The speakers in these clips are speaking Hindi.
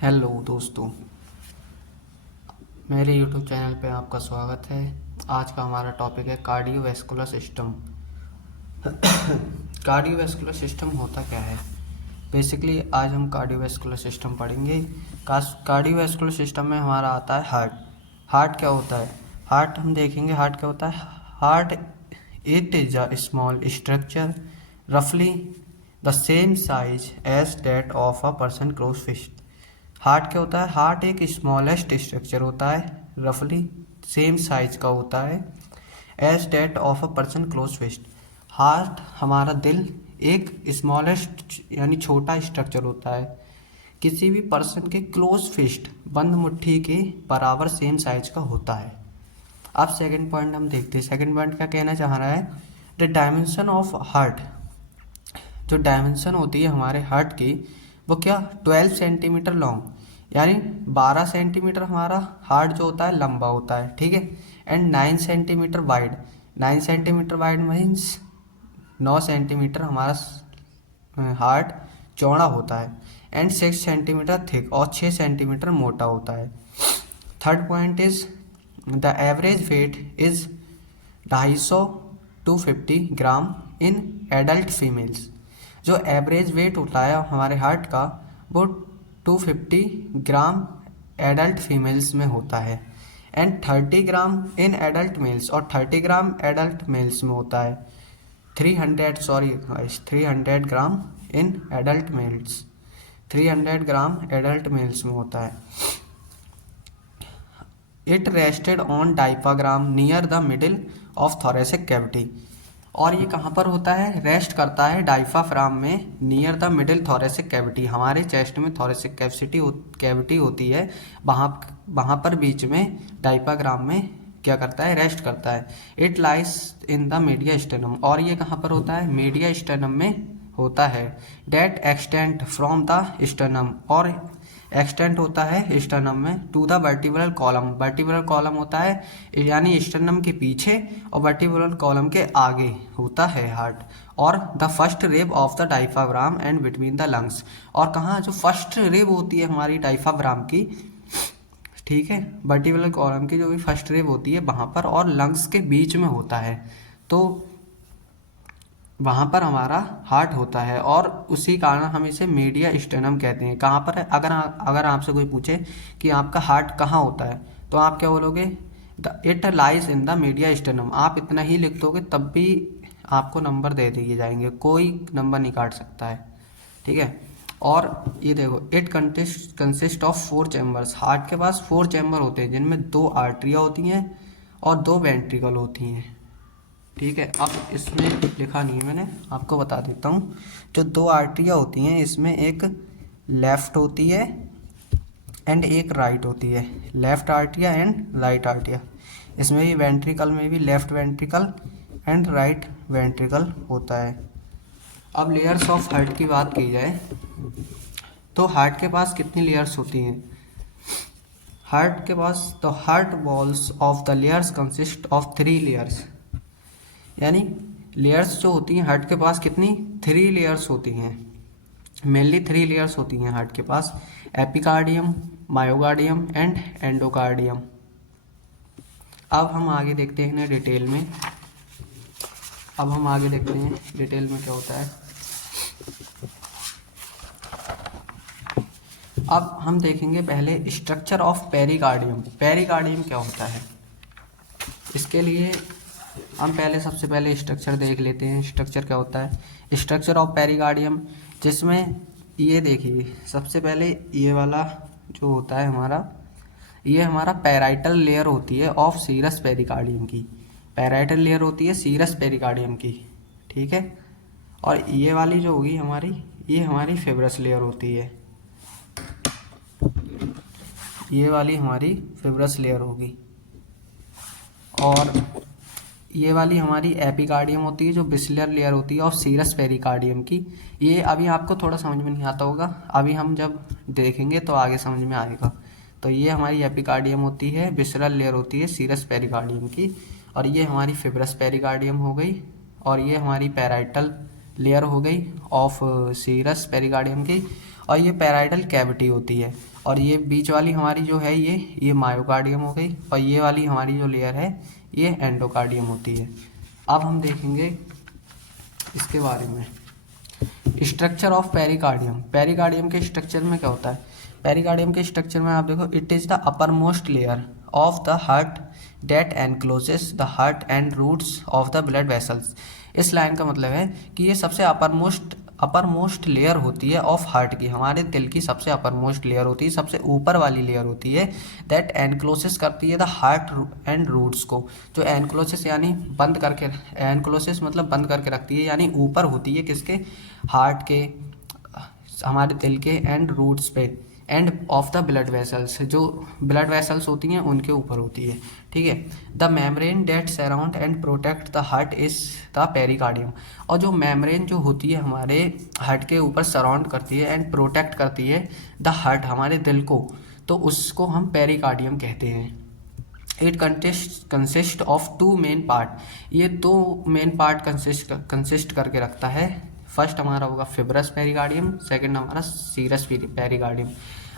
हेलो दोस्तों, मेरे यूट्यूब चैनल पे आपका स्वागत है। आज का हमारा टॉपिक है कार्डियोवैस्कुलर सिस्टम। कार्डियोवैस्कुलर सिस्टम होता क्या है? बेसिकली आज हम कार्डियोवैस्कुलर सिस्टम पढ़ेंगे। कार्डियोवैस्कुलर सिस्टम में हमारा आता है हार्ट। हार्ट क्या होता है? हार्ट हम देखेंगे। हार्ट क्या होता है? Heart it is a small structure रफली the same size as that of a person close fist. Heart क्या होता है? हार्ट एक स्मॉलेस्ट स्ट्रक्चर होता है, रफली सेम साइज का होता है as that of a person close fist. Heart हमारा दिल एक स्मॉलेस्ट यानी छोटा स्ट्रक्चर होता है, किसी भी पर्सन के क्लोज फिस्ट बंद मुट्ठी के बराबर सेम साइज का होता है। अब सेकंड पॉइंट हम देखते हैं। सेकंड पॉइंट क्या कहना चाह रहा है? The dimension of heart. जो डायमेंशन होती है हमारे हार्ट की, वो क्या 12 सेंटीमीटर लॉन्ग यानी 12 सेंटीमीटर हमारा हार्ट जो होता है लंबा होता है, ठीक है। And 9 centimetre wide. 9 centimetre wide means 9 centimetre हमारा हार्ट चौड़ा होता है। एंड 6 सेंटीमीटर थिक और 6 सेंटीमीटर मोटा होता है। Third point is the average weight is 250 to 50 gram in adult females. जो एवरेज वेट होता है हमारे हार्ट का, वो 250 ग्राम एडल्ट फीमेल्स में होता है। And 30 gram in adult males और 30 ग्राम एडल्ट मेल्स में होता है। 300 gram in adult males, 300 gram adult males में होता है। It rested on diaphragm near the middle of thoracic cavity. और ये कहाँ पर होता है? रेस्ट करता है डाइफाफ्राम में near the middle thoracic cavity. हमारे चेस्ट में थोरेसिक कैविटी होती है, वहाँ पर बीच में डाइपाग्राम में क्या करता है? रेस्ट करता है। It lies in the mediastinum. और ये कहाँ पर होता है? मीडिया स्टेनम में होता है। That extent from the sternum, और एक्सटेंट होता है स्टर्नम में to the vertebral column. Vertebral column होता है यानी स्टर्नम के पीछे, और वर्टिब्रल कॉलम के आगे होता है हार्ट। और the first rib of the diaphragm and between the lungs. और कहाँ जो फर्स्ट रिब होती है हमारी डाइफाग्राम की, ठीक है, वर्टिब्रल कॉलम की जो भी फर्स्ट रिब होती है वहाँ पर, और लंग्स के बीच में होता है। तो वहाँ पर हमारा हार्ट होता है, और उसी कारण हम इसे मीडिया स्टेनम कहते हैं। कहाँ पर है? अगर आपसे कोई पूछे कि आपका हार्ट कहाँ होता है, तो आप क्या बोलोगे? It lies in the media stannum. आप इतना ही लिख दोगे तब भी आपको नंबर दे दिए जाएंगे, कोई नंबर नहीं काट सकता है, ठीक है। और ये देखो, it consist of 4 chambers. Heart के पास 4 चैम्बर होते हैं, जिनमें 2 आर्टरियाँ होती हैं और 2 वेंट्रिकल होती हैं, ठीक है। अब इसमें लिखा नहीं है मैंने, आपको बता देता हूँ। जो 2 आर्टरियाँ होती हैं, इसमें एक लेफ़्ट होती है एंड एक राइट होती है। Left atria and right atria. इसमें भी वेंट्रिकल में भी left ventricle and right ventricle होता है। अब लेयर्स ऑफ हार्ट की बात की जाए तो हार्ट के पास कितनी लेयर्स होती हैं? हार्ट के पास the heart walls of the layers consist of 3 layers. यानी लेयर्स जो होती हैं हार्ट के पास कितनी? 3 लेयर्स होती हैं। मेनली 3 लेयर्स होती हैं हार्ट के पास: एपिकार्डियम, मायोकार्डियम एंड एंडोकार्डियम। अब हम आगे देखते हैं डिटेल में। डिटेल में क्या होता है। अब हम देखेंगे पहले स्ट्रक्चर ऑफ पेरिकार्डियम। पेरिकार्डियम क्या होता है, इसके लिए हम सबसे पहले स्ट्रक्चर देख लेते हैं। स्ट्रक्चर क्या होता है? स्ट्रक्चर ऑफ पेरिकार्डियम, जिसमें ये देखिए, सबसे पहले ये वाला जो होता है हमारा, ये हमारा पैराइटल लेयर होती है ऑफ सीरस पेरिकार्डियम की। पैराइटल लेयर होती है सीरस पेरिकार्डियम की, ठीक है। और ये वाली जो होगी हमारी, ये हमारी फिब्रस लेयर होती है। ये वाली हमारी फिब्रस लेयर होगी। और ये वाली हमारी एपिकार्डियम होती है, जो बिस्लर लेयर होती है ऑफ सीरस पेरिकार्डियम की। ये अभी आपको थोड़ा समझ में नहीं आता होगा, अभी हम जब देखेंगे तो आगे समझ में आएगा। तो ये हमारी एपिकार्डियम होती है, बिस्लर लेयर होती है सीरस पेरिकार्डियम की। और ये हमारी फिब्रस पेरिकार्डियम हो गई, और ये हमारी पैराइटल लेयर हो गई ऑफ सीरस पेरिकार्डियम की। और ये पैराइडल कैविटी होती है। और ये बीच वाली हमारी जो है ये मायोकार्डियम हो गई, और ये वाली हमारी जो लेयर है ये एंडोकार्डियम होती है। अब हम देखेंगे इसके बारे में। Structure of pericardium. पेरिकार्डियम के स्ट्रक्चर में क्या होता है? पेरिकार्डियम के स्ट्रक्चर में आप देखो, it is the uppermost layer of the heart that encloses the heart and roots of the blood vessels. इस लाइन का मतलब है कि ये सबसे अपर मोस्ट लेयर होती है ऑफ हार्ट की, हमारे दिल की सबसे अपर मोस्ट लेयर होती है, सबसे ऊपर वाली लेयर होती है, दैट एनक्लोसिस करती है द हार्ट एंड रूट्स को। जो एनक्लोसिस यानी बंद करके, एनक्लोसिस मतलब बंद करके रखती है, यानी ऊपर होती है किसके? हार्ट के, हमारे दिल के एंड रूट्स पे, and of the blood vessels, जो ब्लड वेसल्स होती हैं उनके ऊपर होती है। ठीक है। The membrane that surround and protect the heart is the pericardium. और जो मेम्ब्रेन जो होती है हमारे हार्ट के ऊपर सराउंड करती है एंड प्रोटेक्ट करती है द हार्ट, हमारे दिल को, तो उसको हम पेरिकार्डियम कहते हैं। It consist of 2 main part. ये 2 मेन पार्ट कंसिस्ट करके रखता है। फर्स्ट हमारा होगा फिब्रस पेरिकार्डियम, सेकंड हमारा सीरस पेरिकार्डियम।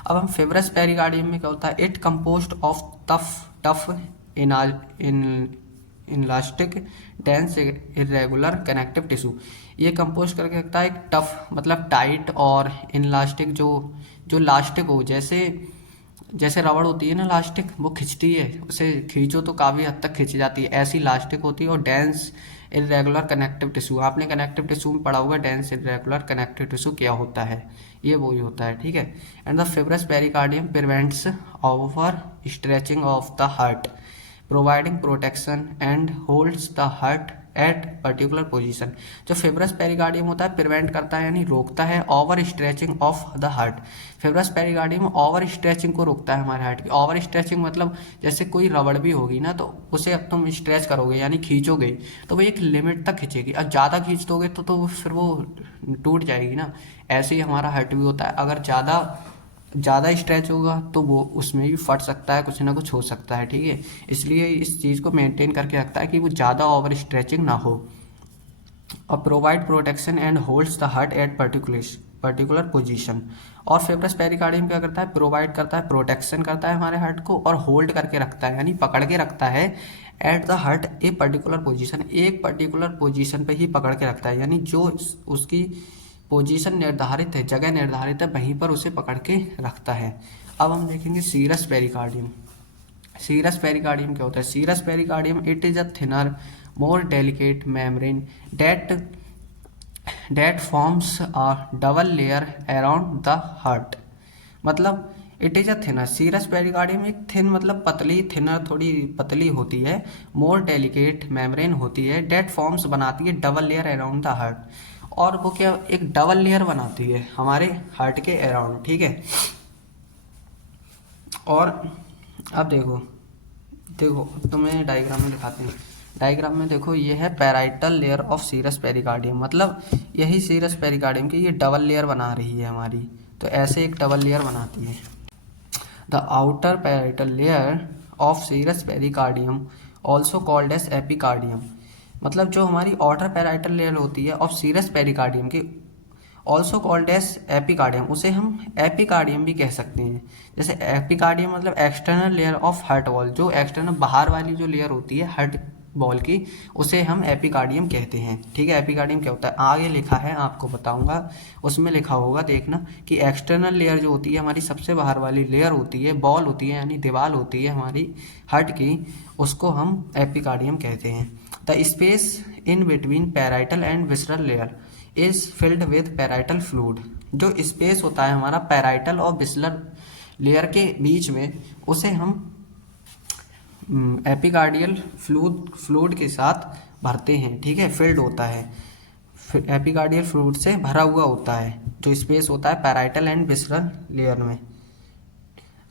अब हम फिब्रस पेरिकार्डियम में क्या होता है? It composed of tough inelastic dense irregular connective tissue. ये कंपोज करके रखता है एक टफ मतलब टाइट और इनलास्टिक, जो लास्टिक हो, जैसे रबड़ होती है ना लास्टिक, वो खिंचती है, उसे खींचो तो काफ़ी हद तक खिंच जाती है, ऐसी लास्टिक होती है। और डेंस इरेगुलर कनेक्टिव टिश्यू, आपने कनेक्टिव टिश्यू में पढ़ा होगा डेंस इरेगुलर कनेक्टिव टिश्यू क्या होता है, ये वही होता है। ठीक है। And the fibrous pericardium prevents over stretching of the heart, providing protection and holds the heart at particular position. जो फिब्रस पेरिकार्डियम होता है प्रिवेंट करता है यानी रोकता है over stretching of the heart. Fibrous pericardium over stretching को रोकता है हमारे हार्ट की। ओवर स्ट्रेचिंग मतलब जैसे कोई रबड़ भी होगी ना, तो उसे अब तुम स्ट्रेच करोगे यानी खींचोगे तो वो एक लिमिट तक खींचेगी, अब ज़्यादा खींच दोगे तो फिर वो टूट जाएगी ना। ऐसे ही हमारा हार्ट भी होता है, अगर ज़्यादा स्ट्रेच होगा तो वो उसमें भी फट सकता है, कुछ ना कुछ हो सकता है। ठीक है। इसलिए इस चीज़ को मेंटेन करके रखता है कि वो ज़्यादा ओवर स्ट्रेचिंग ना हो। और provide protection and holds the heart at particular position. और फिब्रस पेरिकार्डियम क्या करता है? प्रोवाइड करता है, प्रोटेक्शन करता है हमारे हार्ट को, और होल्ड करके रखता है यानी पकड़ के रखता है at the heart a particular position, एक पर्टिकुलर पोजीशन पे ही पकड़ के रखता है, यानी जो उसकी पोजीशन निर्धारित है, जगह निर्धारित है, वहीं पर उसे पकड़ के रखता है। अब हम देखेंगे सीरस पेरिकार्डियम। सीरस पेरिकार्डियम क्या होता है? Serous pericardium it is a thinner more delicate membrane that forms a double layer around the heart. मतलब it is a thinner, serous pericardium एक थिन मतलब पतली, थिनर थोड़ी पतली होती है, मोर डेलिकेट मेम्ब्रेन होती है, डेट फॉर्म्स बनाती है double layer around the heart. और वो क्या एक डबल लेयर बनाती है हमारे हार्ट के अराउंड। ठीक है। और अब देखो तुम्हें डायग्राम में दिखाते हैं। डायग्राम में देखो, ये है parietal layer of serous pericardium, मतलब यही सीरस पेरिकार्डियम की ये डबल लेयर बना रही है हमारी, तो ऐसे एक डबल लेयर बनाती है। The outer parietal layer of serous pericardium also called as epicardium. मतलब जो हमारी आउटर पैराइटल लेयर होती है ऑफ सीरस पेरिकार्डियम की, ऑल्सो कॉल्ड एज एपिकार्डियम, उसे हम एपिकार्डियम भी कह सकते हैं। जैसे एपिकार्डियम मतलब external layer of heart wall, जो एक्सटर्नल बाहर वाली जो लेयर होती है हार्ट बॉल की, उसे हम एपिकार्डियम कहते हैं। ठीक है। एपिकार्डियम क्या होता है आगे लिखा है, आपको बताऊंगा, उसमें लिखा होगा, देखना कि एक्सटर्नल लेयर जो होती है हमारी सबसे बाहर वाली लेयर होती है, बॉल होती है यानी दीवार होती है हमारी हार्ट की, उसको हम एपिकार्डियम कहते हैं। The space in between parietal and visceral layer is filled with parietal fluid. जो स्पेस होता है हमारा पैराइटल और विसरल लेयर के बीच में, उसे हम एपिकार्डियल फ्लूइड के साथ भरते हैं। ठीक है। फिल्ड होता है, एपिकार्डियल फ्लूइड से भरा हुआ होता है जो स्पेस होता है पैराइटल एंड विसरल लेयर में।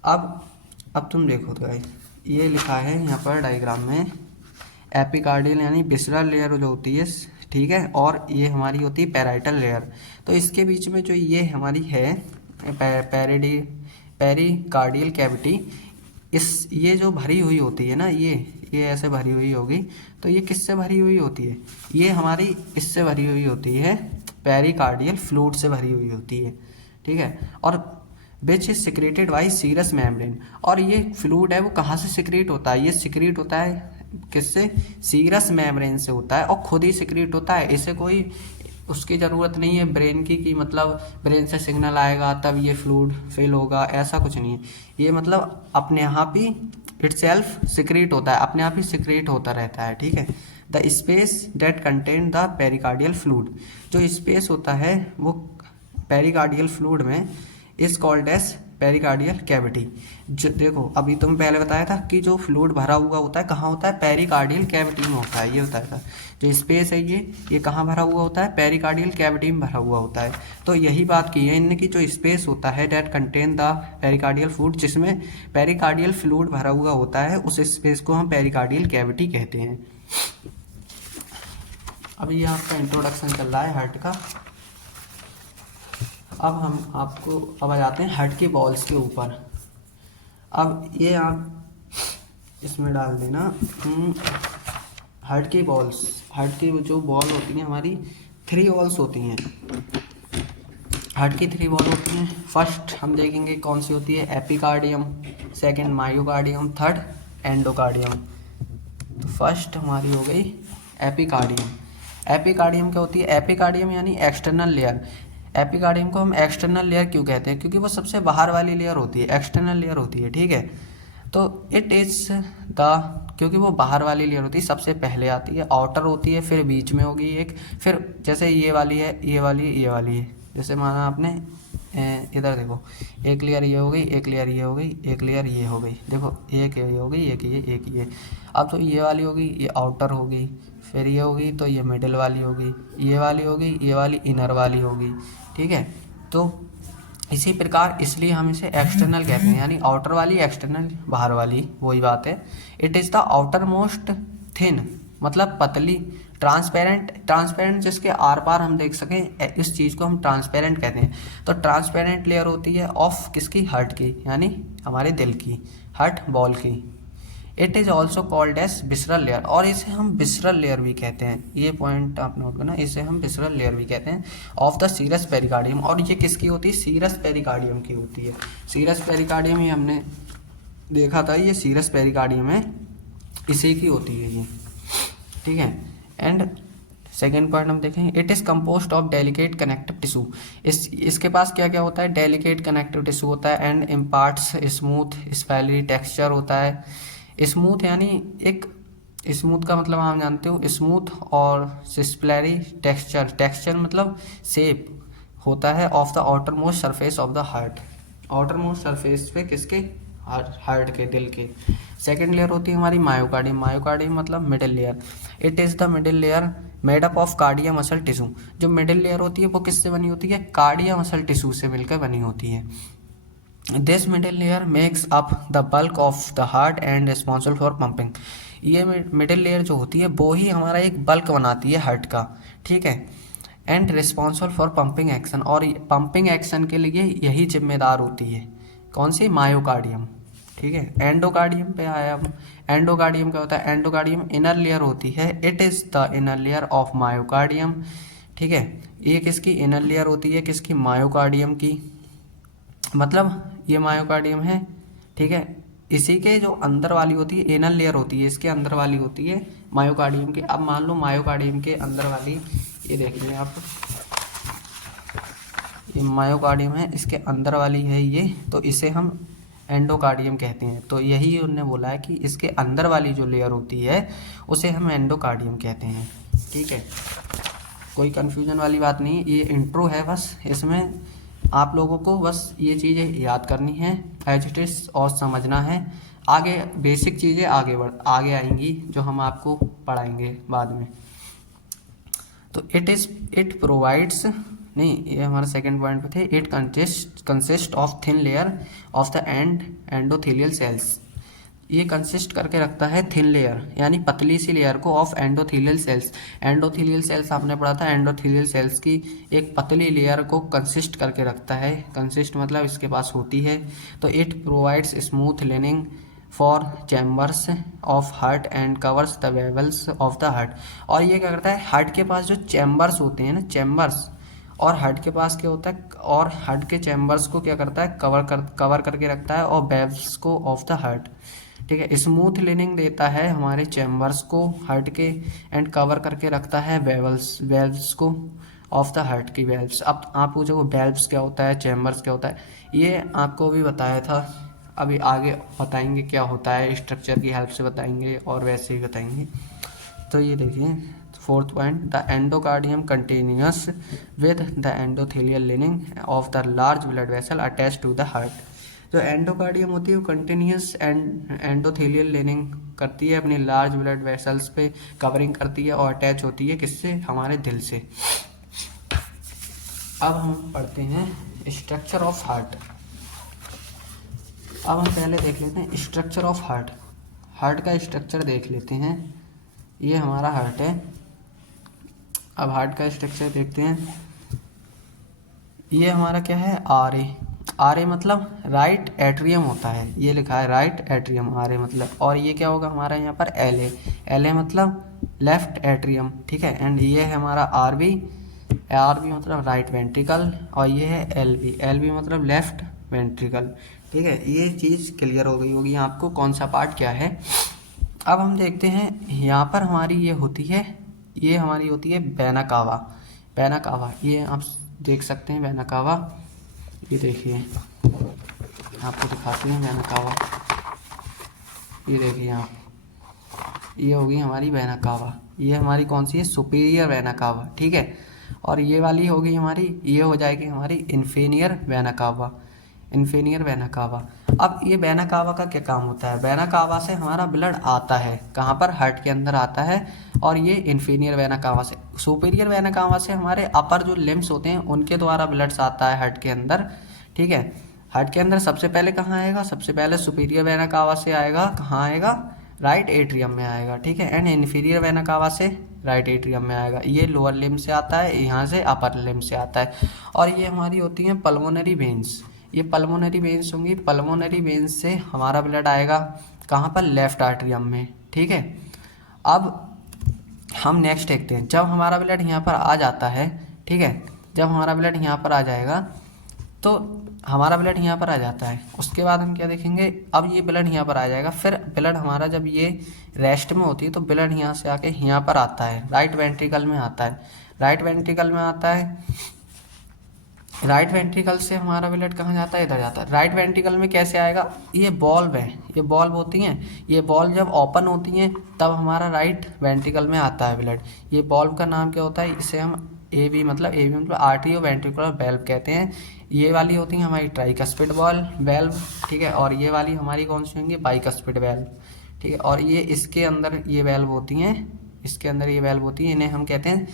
अब तुम देखो तो ये लिखा है यहाँ पर डायग्राम में, एपिकार्डियल यानी विसरल लेयर जो होती है, ठीक है, और ये हमारी होती है पैराइटल लेयर। तो इसके बीच में जो ये हमारी है पेरिकार्डियल कैविटी, ये जो भरी हुई होती है ना, ये ऐसे भरी हुई होगी, तो ये किससे भरी हुई होती है? ये हमारी इससे भरी हुई होती है, पेरिकार्डियल फ्लूइड से भरी हुई होती है। ठीक है। और which is secreted by serous membrane, और ये फ्लूइड है वो कहाँ से सिक्रेट होता है, ये सिक्रेट होता है किससे, सीरस मेम्ब्रेन से होता है, और खुद ही सिक्रेट होता है, इसे कोई उसकी ज़रूरत नहीं है ब्रेन की कि मतलब ब्रेन से सिग्नल आएगा तब ये फ्लूइड फिल होगा, ऐसा कुछ नहीं है। ये मतलब अपने आप ही इटसेल्फ सिक्रेट होता है, अपने आप ही सिक्रेट होता रहता है, ठीक है। The space that contain the pericardial fluid, जो स्पेस होता है वो पेरिकार्डियल फ्लूइड में is called as pericardial cavity. जो देखो अभी तुम पहले बताया था कि जो फ्लूइड भरा हुआ होता है कहाँ होता है, पेरिकार्डियल कैविटी में होता है, ये बताया था। जो स्पेस है ये कहाँ भरा हुआ होता है, पेरिकार्डियल कैविटी में भरा हुआ होता है। तो यही बात की है इनने कि जो स्पेस होता है date contain the pericardial fluid, जिसमें पेरिकार्डियल फ्लूइड भरा हुआ होता है, उस स्पेस को हम पेरिकार्डियल कैविटी कहते हैं। अभी ये आपका इंट्रोडक्शन चल रहा है हार्ट का। अब हम आपको अब आ जाते हैं हार्ट के बॉल्स के ऊपर। अब ये आप इसमें डाल देना हार्ट के बॉल्स। हार्ट की जो बॉल होती हैं हमारी 3 बॉल्स होती हैं, हार्ट की 3 बॉल होती हैं। फर्स्ट हम देखेंगे कौन सी होती है, epicardium, second myocardium, third endocardium. तो फर्स्ट हमारी हो गई एपिकार्डियम। एपिकार्डियम क्या होती है, एपिकार्डियम यानी एक्सटर्नल लेयर। एपिकार्डियम को हम एक्सटर्नल लेयर क्यों कहते हैं, क्योंकि वो सबसे बाहर वाली लेयर होती है, एक्सटर्नल लेयर होती है, ठीक है। तो इट इज़ द, क्योंकि वो बाहर वाली लेयर होती है, सबसे पहले आती है, आउटर होती है, फिर बीच में होगी एक, फिर जैसे ये वाली है, ये वाली, ये वाली है। जैसे माना आपने इधर देखो, एक लेयर ये हो गई, एक लेयर ये हो गई, एक लेयर ये हो गई, देखो एक ये हो गई, एक ये। अब तो ये वाली होगी, ये आउटर होगी, फिर ये होगी तो ये मिडिल वाली होगी, ये वाली होगी, ये वाली इनर वाली होगी, ठीक है। तो इसी प्रकार इसलिए हम इसे एक्सटर्नल कहते हैं, यानी आउटर वाली एक्सटर्नल बाहर वाली, वही बात है। It is the outer most thin, मतलब पतली, ट्रांसपेरेंट, ट्रांसपेरेंट जिसके आर पार हम देख सकें, इस चीज़ को हम ट्रांसपेरेंट कहते हैं। तो ट्रांसपेरेंट लेयर होती है ऑफ किसकी, हार्ट की, यानी हमारे दिल की, हार्ट बॉल की। It is also called as visceral layer, और इसे हम विसरल लेयर भी कहते हैं, ये पॉइंट आप नोट करना, इसे हम विसरल लेयर भी कहते हैं ऑफ द सीरस पेरिकार्डियम। और ये किसकी होती है, सीरस पेरिकार्डियम की होती है। सीरस पेरिकार्डियम ही हमने देखा था, ये सीरस पेरिकार्डियम है, इसी की होती है ये, ठीक है। एंड सेकेंड पॉइंट हम देखें, it is compost of delicate connective tissue. इसके पास क्या क्या होता है, डेलिकेट कनेक्टिव टिश्यू होता है, एंड इम्पार्ट्स स्मूथ स्पाइलरी टेक्सचर होता है। स्मूथ यानी एक, स्मूथ का मतलब आप जानते हो स्मूथ, और सिस्प्लरी टेक्सचर, टेक्सचर मतलब शेप होता है of the outer most surface of the heart, outer most surface पे किसके, हार्ट के, दिल के। सेकेंड लेयर होती है हमारी मायोकार्डियम, मायोकार्डियम मतलब middle layer. It is the middle layer made up of cardiac muscle tissue. जो मिडिल लेयर होती है वो किससे बनी होती है, कार्डिया मसल टिश्यू से मिलकर बनी होती है। This middle layer makes up the bulk of the heart and responsible for pumping. ये मिडिल लेयर जो होती है वो ही हमारा एक बल्क बनाती है हार्ट का, ठीक है। And responsible for pumping action, और पंपिंग एक्शन के लिए यही जिम्मेदार होती है, कौन सी, मायोकार्डियम, ठीक है। एंडोकार्डियम पे आया हम। एंडोकार्डियम क्या होता है, एंडोकार्डियम इनर लेयर होती है, it is the inner layer of myocardium, ठीक है। ये किसकी इनर लेयर होती है, किसकी, मायोकार्डियम की, मतलब ये मायोकार्डियम है, ठीक है। इसी के जो अंदर वाली होती है एनल लेयर होती है, इसके अंदर वाली होती है मायोकार्डियम के। अब मान लो मायोकार्डियम के अंदर वाली, ये देख लें आप, ये मायोकार्डियम है, इसके अंदर वाली है ये, तो इसे हम एंडोकार्डियम कहते हैं। तो यही उन्होंने बोला है कि इसके अंदर वाली जो लेयर होती है उसे हम एंडोकार्डियम कहते हैं, ठीक है। कोई कन्फ्यूजन वाली बात नहीं, ये इंट्रो है बस, इसमें आप लोगों को बस ये चीज़ें याद करनी है एज इट इज़ और समझना है। आगे बेसिक चीज़ें आगे आएंगी जो हम आपको पढ़ाएंगे बाद में। तो इट प्रोवाइड्स, नहीं ये हमारा सेकंड पॉइंट पे थे, it consist of thin layer of the endothelial cells. ये कंसिस्ट करके रखता है थिन लेयर यानी पतली सी लेयर को of endothelial cells. Endothelial cells आपने पढ़ा था, एंडोथेलियल सेल्स की एक पतली लेयर को कंसिस्ट करके रखता है, कंसिस्ट मतलब इसके पास होती है। तो it provides smooth lining for chambers of heart and covers the valves of the heart. और ये क्या करता है, हार्ट के पास जो चैम्बर्स होते हैं ना, चैम्बर्स और हार्ट के पास क्या होता है, और हार्ट के चैम्बर्स को क्या करता है, कवर करके रखता है, और वेल्व्स को ऑफ द हार्ट, ठीक है। स्मूथ लिनिंग देता है हमारे चैम्बर्स को हार्ट के, एंड कवर करके रखता है वेल्व्स को ऑफ द हार्ट की वेल्व्स। अब आप पूछो वेल्व्स क्या होता है, चैम्बर्स क्या होता है, ये आपको भी बताया था, अभी आगे बताएंगे क्या होता है, स्ट्रक्चर की हेल्प से बताएंगे और वैसे ही बताएंगे। तो ये देखिए fourth point, the endocardium continuous with the endothelial lining of the large blood vessel attach to the heart. जो एंडोकार्डियम होती है वो कंटिन्यूअस एंडोथेलियल लिनिंग करती है, अपनी लार्ज ब्लड वेसल्स पे कवरिंग करती है और अटैच होती है किससे, हमारे दिल से। अब हम पढ़ते हैं स्ट्रक्चर ऑफ हार्ट। अब हम पहले देख लेते हैं स्ट्रक्चर ऑफ हार्ट। हार्ट का स्ट्रक्चर देख लेते हैं। ये हमारा हार्ट है। अब हार्ट का स्ट्रक्चर देखते हैं। ये हमारा क्या है, आर ए मतलब राइट एट्रियम होता है, ये लिखा है राइट एट्रियम, आर ए मतलब। और ये क्या होगा हमारा यहाँ पर एल ए मतलब लेफ्ट एट्रियम, ठीक है। एंड ये है हमारा आर बी मतलब राइट वेंट्रिकल, और ये है एल बी मतलब लेफ्ट वेंट्रिकल, ठीक है। ये चीज़ क्लियर हो गई होगी आपको कौन सा पार्ट क्या है। अब हम देखते हैं यहाँ पर हमारी ये होती है, ये हमारी होती है वेना कावा। ये आप देख सकते हैं वेना कावा, ये देखिए आपको दिखाते हैं वेना कावा, ये देखिए आप, ये होगी हमारी वेना कावा। ये हमारी कौन सी है, सुपीरियर वेना कावा, ठीक है। और ये वाली होगी हमारी, ये हो जाएगी हमारी इन्फीरियर वेना कावा। अब ये वेना कावा का क्या काम होता है, वेना कावा से हमारा ब्लड आता है कहाँ पर, हार्ट के अंदर आता है। और ये इन्फीरियर वेना कावा से, सुपीरियर वेना कावा से हमारे अपर जो लिम्स होते हैं उनके द्वारा ब्लड आता है हार्ट के अंदर, ठीक है। हार्ट के अंदर सबसे पहले कहाँ आएगा, सबसे पहले सुपीरियर वेना कावा से आएगा, कहाँ आएगा, राइट एट्रियम में आएगा, ठीक है। एंड इन्फीरियर वेना कावा से राइट एट्रियम में आएगा। ये लोअर लिम्ब से आता है, यहाँ से अपर लिम्ब से आता है। और ये हमारी होती हैं पल्मोनरी वेन्स, ये पल्मोनरी वेन्स होंगी, पल्मोनरी वेन्स से हमारा ब्लड आएगा कहाँ पर, लेफ्ट आर्टरियम में, ठीक है। अब हम नेक्स्ट देखते हैं, जब हमारा ब्लड यहाँ पर आ जाता है, ठीक है, जब हमारा ब्लड यहाँ पर आ जाएगा, तो हमारा ब्लड यहाँ पर आ जाता है, उसके बाद हम क्या देखेंगे, अब ये ब्लड यहाँ पर आ जाएगा। फिर ब्लड हमारा जब ये रेस्ट में होती है तो ब्लड यहाँ से आके यहाँ पर आता है, राइट वेंट्रिकल में आता है, राइट वेंट्रिकल में आता है। राइट वेंट्रिकल से हमारा ब्लड कहाँ जाता है, इधर जाता है। राइट वेंट्रिकल में कैसे आएगा, ये बॉल्व है, ये बॉल्व होती हैं, ये बॉल्व जब ओपन होती हैं तब हमारा राइट वेंट्रिकल में आता है ब्लड। ये बॉल्व का नाम क्या होता है, इसे हम ए बी मतलब आर्टरियो वेंट्रिकुलर वेल्व कहते हैं। ये वाली होती है हमारी ट्राइकस्पिड वेल्व, ठीक है। और ये वाली हमारी कौन सी होंगी, बाइकस्पिड वेल्व, ठीक है। और ये इसके अंदर ये वेल्व होती हैं, इसके अंदर ये वेल्व होती हैं, इन्हें हम कहते हैं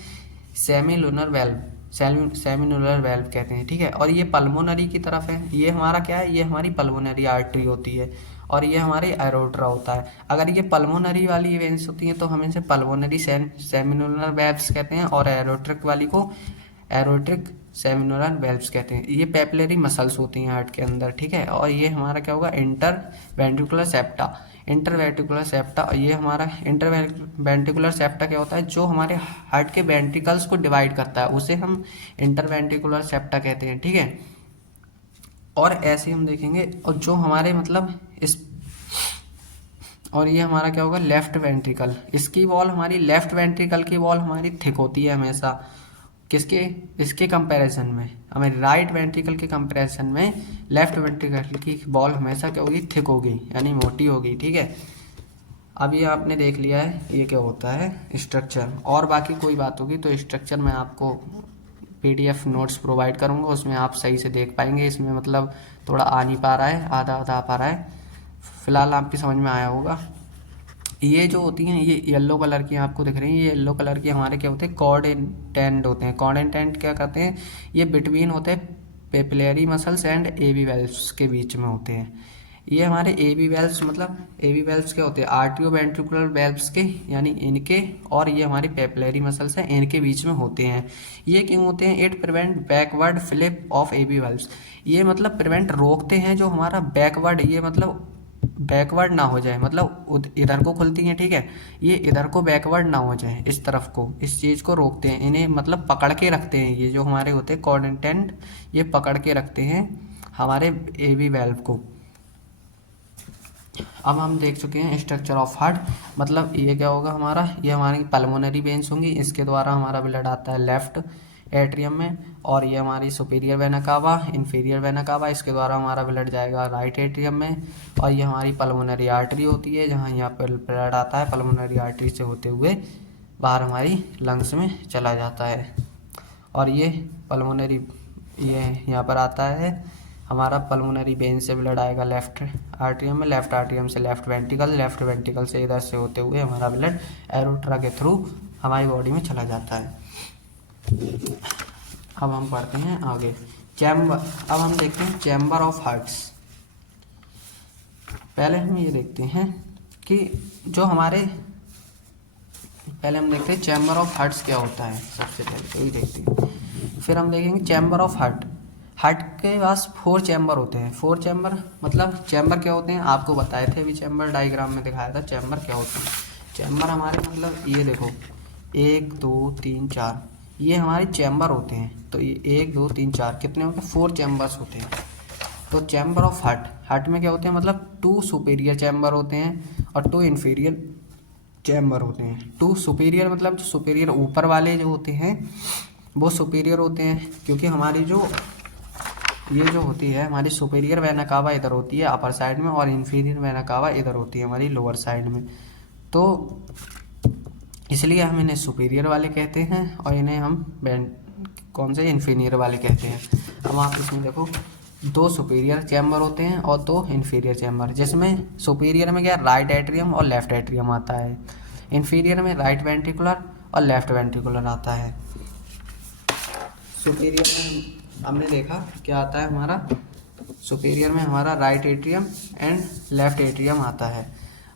सेमिलुनर वेल्व कहते हैं, ठीक है। और ये पल्मोनरी की तरफ है, ये हमारा क्या है, ये हमारी पल्मोनरी आर्टरी होती है, और ये हमारी एरोट्रा होता है। अगर ये पल्मोनरी वाली वेन्स होती हैं तो हम इसे पल्मोनरी सेमिनुलर वेल्व्स कहते हैं, और एरोट्रिक वाली को एरोट्रिक सेमिनुलर वेल्व्स कहते हैं। ये पेपिलरी मसल्स होती हैं हार्ट के अंदर, ठीक है। और ये हमारा क्या होगा, इंटरवेंट्रिकुलर सेप्टा। ये हमारा इंटरवेंट्रिकुलर सेप्टा क्या होता है, जो हमारे हार्ट के वेंट्रिकल्स को डिवाइड करता है, उसे हम इंटरवेंट्रिकुलर सेप्टा कहते हैं, ठीक है। और ऐसे हम देखेंगे, और जो हमारे मतलब इस, और ये हमारा क्या होगा, लेफ्ट वेंट्रिकल, इसकी वॉल हमारी लेफ्ट वेंट्रिकल की वॉल हमारी थिक होती है हमेशा, किसके, इसके कंपैरिजन में, हमारे राइट वेंट्रिकल के कंपैरिजन में लेफ्ट वेंट्रिकल की वॉल हमेशा क्या होगी, थिक होगी, यानी मोटी होगी, ठीक है। अब ये आपने देख लिया है ये क्या होता है स्ट्रक्चर। और बाकी कोई बात होगी तो स्ट्रक्चर मैं आपको PDF नोट्स प्रोवाइड करूँगा, उसमें आप सही से देख पाएंगे। इसमें मतलब थोड़ा आ नहीं पा रहा है, आधा आ पा रहा है, फिलहाल आपकी समझ में आया होगा। ये जो होती हैं, ये येलो कलर की आपको दिख रही हैं, ये येलो कलर की हमारे क्या होते हैं, कॉर्डेंटेंट होते हैं। कॉर्डेंटेंट क्या करते हैं, ये बिटवीन होते हैं papillary muscles and AV valves के बीच में होते हैं। ये हमारे एबी वेल्व्स मतलब एबी वेल्व्स क्या होते हैं, आर्टियो वेंट्रिकुलर वेल्व्स के, यानी इनके, और ये हमारी पेपिलरी मसल्स हैं इनके बीच में होते हैं। ये क्यों होते हैं, it prevent backward flip of AV valves. ये मतलब प्रिवेंट रोकते हैं जो हमारा बैकवर्ड, ये मतलब बैकवर्ड ना हो जाए, मतलब इधर को खुलती हैं, ठीक है, ये इधर को बैकवर्ड ना हो जाए, इस तरफ को, इस चीज़ को रोकते हैं, इन्हें मतलब पकड़ के रखते हैं, ये जो हमारे होते हैं कोऑर्डिनेट, ये पकड़ के रखते हैं हमारे एवी वेल्व को। अब हम देख चुके हैं स्ट्रक्चर ऑफ हार्ट, मतलब ये क्या होगा हमारा, ये हमारी पल्मोनरी वेन्स होंगी, इसके द्वारा हमारा ब्लड आता है लेफ्ट एट्रियम में, और ये हमारी superior vena cava, inferior vena cava, इसके द्वारा हमारा ब्लड जाएगा राइट एट्रियम में, और ये हमारी पल्मोनरी आर्टरी होती है, जहाँ यहाँ पर ब्लड आता है पल्मोनरी आर्टरी से होते हुए बाहर हमारी लंग्स में चला जाता है। और ये पल्मोनरी, ये यहाँ पर आता है हमारा पल्मोनरी वेन से ब्लड आएगा लेफ्ट आर्टरियम में, लेफ्ट आर्टरियम से लेफ्ट वेंट्रिकल, लेफ्ट वेंट्रिकल से इधर से होते हुए हमारा ब्लड एरोट्रा के थ्रू हमारी बॉडी में चला जाता है। अब हम पढ़ते हैं आगे चैम्बर। अब हम देखते हैं चैम्बर ऑफ हार्ट्स। पहले हम ये देखते हैं कि जो हमारे, पहले हम देखते हैं चैम्बर ऑफ हार्ट्स क्या होता है, सबसे पहले तो ये देखते हैं, फिर हम देखेंगे चैम्बर ऑफ हार्ट। हार्ट के पास 4 चैम्बर होते हैं। 4 चैम्बर मतलब चैम्बर क्या होते हैं आपको बताए थे अभी, चैम्बर डायग्राम में दिखाया था चैम्बर क्या होते हैं। चैम्बर हमारे मतलब ये देखो 1 2 3 4, ये हमारे चैम्बर होते हैं। तो ये 1 2 3 4 कितने होते हैं, 4 चैम्बर्स होते हैं। तो चैम्बर ऑफ हार्ट, हार्ट में क्या होते हैं मतलब 2 सुपीरियर चैम्बर होते हैं और 2 इन्फीरियर चैम्बर होते हैं। 2 सुपीरियर मतलब जो सुपीरियर ऊपर वाले जो होते हैं वो सुपीरियर होते हैं, क्योंकि हमारी जो ये जो होती है हमारी सुपीरियर वेना कावा इधर होती है अपर साइड में, और इन्फीरियर वेना कावा इधर होती है हमारी लोअर साइड में। तो इसलिए हम इन्हें सुपीरियर वाले कहते हैं और इन्हें हम कौन से इन्फीरियर वाले कहते हैं। अब आप इसमें देखो 2 सुपीरियर चैम्बर होते हैं और 2 इन्फीरियर चैम्बर, जिसमें सुपीरियर में क्या राइट एट्रियम और लेफ्ट एट्रियम आता है, इन्फीरियर में राइट वेंट्रिकुलर और लेफ्ट वेंट्रिकुलर आता है। सुपीरियर में हमने देखा क्या आता है हमारा, सुपीरियर में हमारा right atrium and left atrium आता है।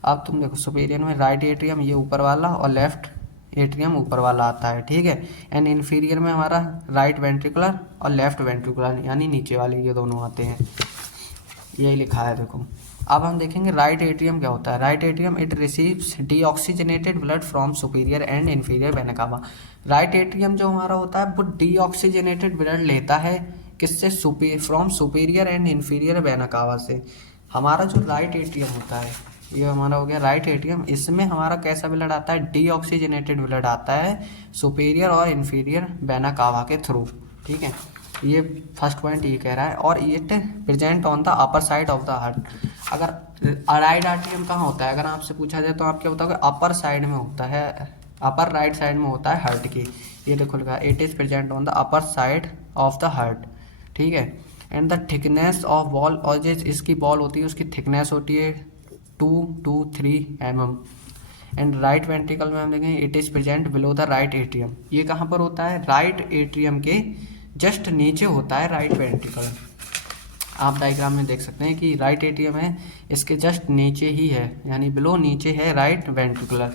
अब तुम देखो सुपीरियर में राइट एट्रियम ये ऊपर वाला और लेफ्ट एट्रियम ऊपर वाला आता है, ठीक है। एंड इन्फीरियर में हमारा राइट वेंट्रिकुलर और लेफ्ट वेंट्रिकुलर यानी नीचे वाले ये दोनों आते हैं, यही लिखा है देखो। अब हम देखेंगे राइट एट्रियम क्या होता है। Right atrium it receives deoxygenated blood from superior and inferior vena cava. Right atrium जो हमारा होता है वो डीऑक्सीजनेटेड ब्लड लेता है किससे, from superior and inferior vena cava से। हमारा जो राइट एट्रियम होता है ये हमारा हो गया राइट एट्रियम, इसमें हमारा कैसा ब्लड आता है, डीऑक्सीजनेटेड ब्लड आता है सुपीरियर और इन्फीरियर वेना कावा के थ्रू, ठीक है। ये फर्स्ट पॉइंट ये कह रहा है। और it present on the upper side of the heart. अगर राइट आर्टरियम कहाँ होता है, अगर आपसे पूछा जाए तो आप क्या बताओगे, अपर साइड में होता है, अपर राइट साइड में होता है हार्ट की। ये देखो लिखा है it is present on the upper side of the heart, ठीक है। And the thickness of ball, और जो इसकी बॉल होती है उसकी थिकनेस होती है 2 to 3 mm। And right ventricle में हम देखेंगे it is present below the right atrium. ये कहाँ पर होता है, राइट एट्रियम के जस्ट नीचे होता है राइट वेंट्रिकल। आप डायग्राम में देख सकते हैं कि राइट एट्रियम है, इसके जस्ट नीचे ही है, यानी बिलो नीचे है राइट वेंट्रिकुलर।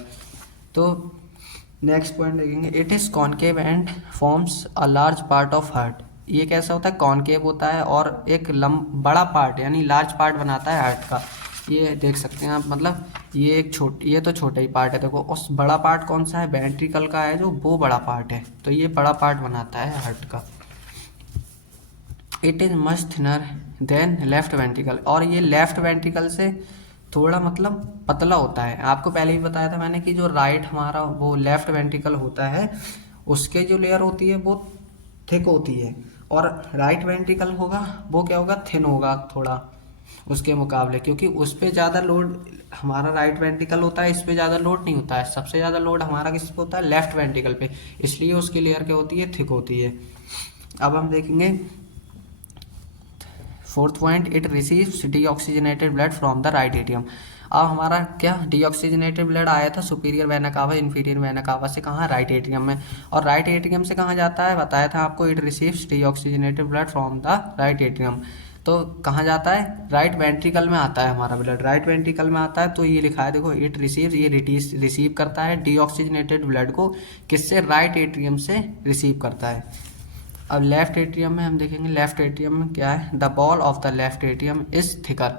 तो नेक्स्ट पॉइंट देखेंगे it is concave and forms a large part of heart. ये कैसा होता है, कॉनकेव होता है और एक बड़ा पार्ट यानी लार्ज पार्ट बनाता है हार्ट का। ये देख सकते हैं आप, मतलब ये ये तो छोटा ही पार्ट है, देखो उस बड़ा पार्ट कौन सा है, वेंट्रिकल का है, जो वो बड़ा पार्ट है, तो ये बड़ा पार्ट बनाता है हार्ट का। It is much thinner than left ventricle, और ये लेफ्ट वेंट्रिकल से थोड़ा मतलब पतला होता है। आपको पहले ही बताया था मैंने कि जो राइट हमारा वो लेफ्ट वेंट्रिकल होता है उसके जो लेयर होती है वो थिक होती है, और राइट वेंट्रिकल होगा वो क्या होगा, थिन होगा थोड़ा उसके मुकाबले, क्योंकि उस पर ज़्यादा लोड हमारा राइट वेंट्रिकल होता है, इस पर ज़्यादा लोड नहीं होता है। सबसे ज़्यादा लोड हमारा किस पे होता है, लेफ्ट वेंट्रिकल पे, इसलिए उसकी लेयर क्या होती है, थिक होती है। अब हम देखेंगे fourth point it receives deoxygenated blood from the right atrium. अब हमारा क्या डीऑक्सीजनेटेड ब्लड आया था superior vena cava inferior vena cava से, कहाँ, राइट एट्रियम में, और राइट एट्रियम से कहाँ जाता है, बताया था आपको it receives deoxygenated blood from the right atrium. तो कहाँ जाता है, राइट वेंट्रिकल में आता है हमारा ब्लड, राइट वेंट्रिकल में आता है। तो ये लिखा है देखो इट रिसीव्स, ये रिसीव करता है डीऑक्सीजनेटेड ब्लड को किससे, राइट एट्रियम से रिसीव करता है। अब लेफ्ट एट्रियम में हम देखेंगे, लेफ्ट एट्रियम में क्या है, the ball of the left atrium is thicker.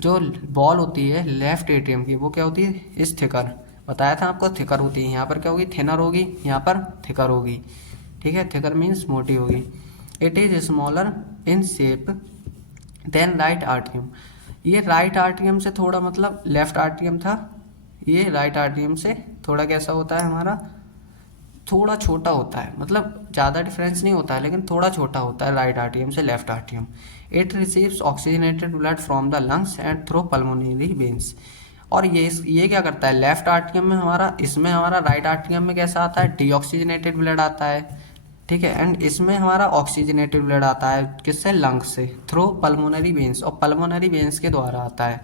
जो बॉल होती है लेफ्ट एट्रियम की वो क्या होती है, इज थिकर। बताया था आपको थिकर होती है, यहाँ पर क्या होगी, थिनर होगी, यहाँ पर थिकर होगी। ठीक है, थिकर मीन्स मोटी होगी। It is smaller in shape than right आर्टियम। ये राइट आर्टियम से थोड़ा, मतलब लेफ्ट आर्टियम था, ये राइट आर्टियम से थोड़ा कैसा होता है हमारा, थोड़ा छोटा होता है, मतलब ज़्यादा डिफरेंस नहीं होता है लेकिन थोड़ा छोटा होता है राइट आर्टियम से लेफ्ट आर्टियम। It receives oxygenated blood from the lungs and through pulmonary veins. और ये क्या करता है, लेफ्ट आर्टियम में हमारा, इसमें हमारा राइट आर्टियम में कैसा आता है, डीऑक्सीजनेटेड ब्लड आता है। ठीक है, एंड इसमें हमारा ऑक्सीजनेटेड ब्लड आता है किससे, लंग्स से, थ्रू पल्मोनरी वेन्स, और पल्मोनरी वेन्स के द्वारा आता है।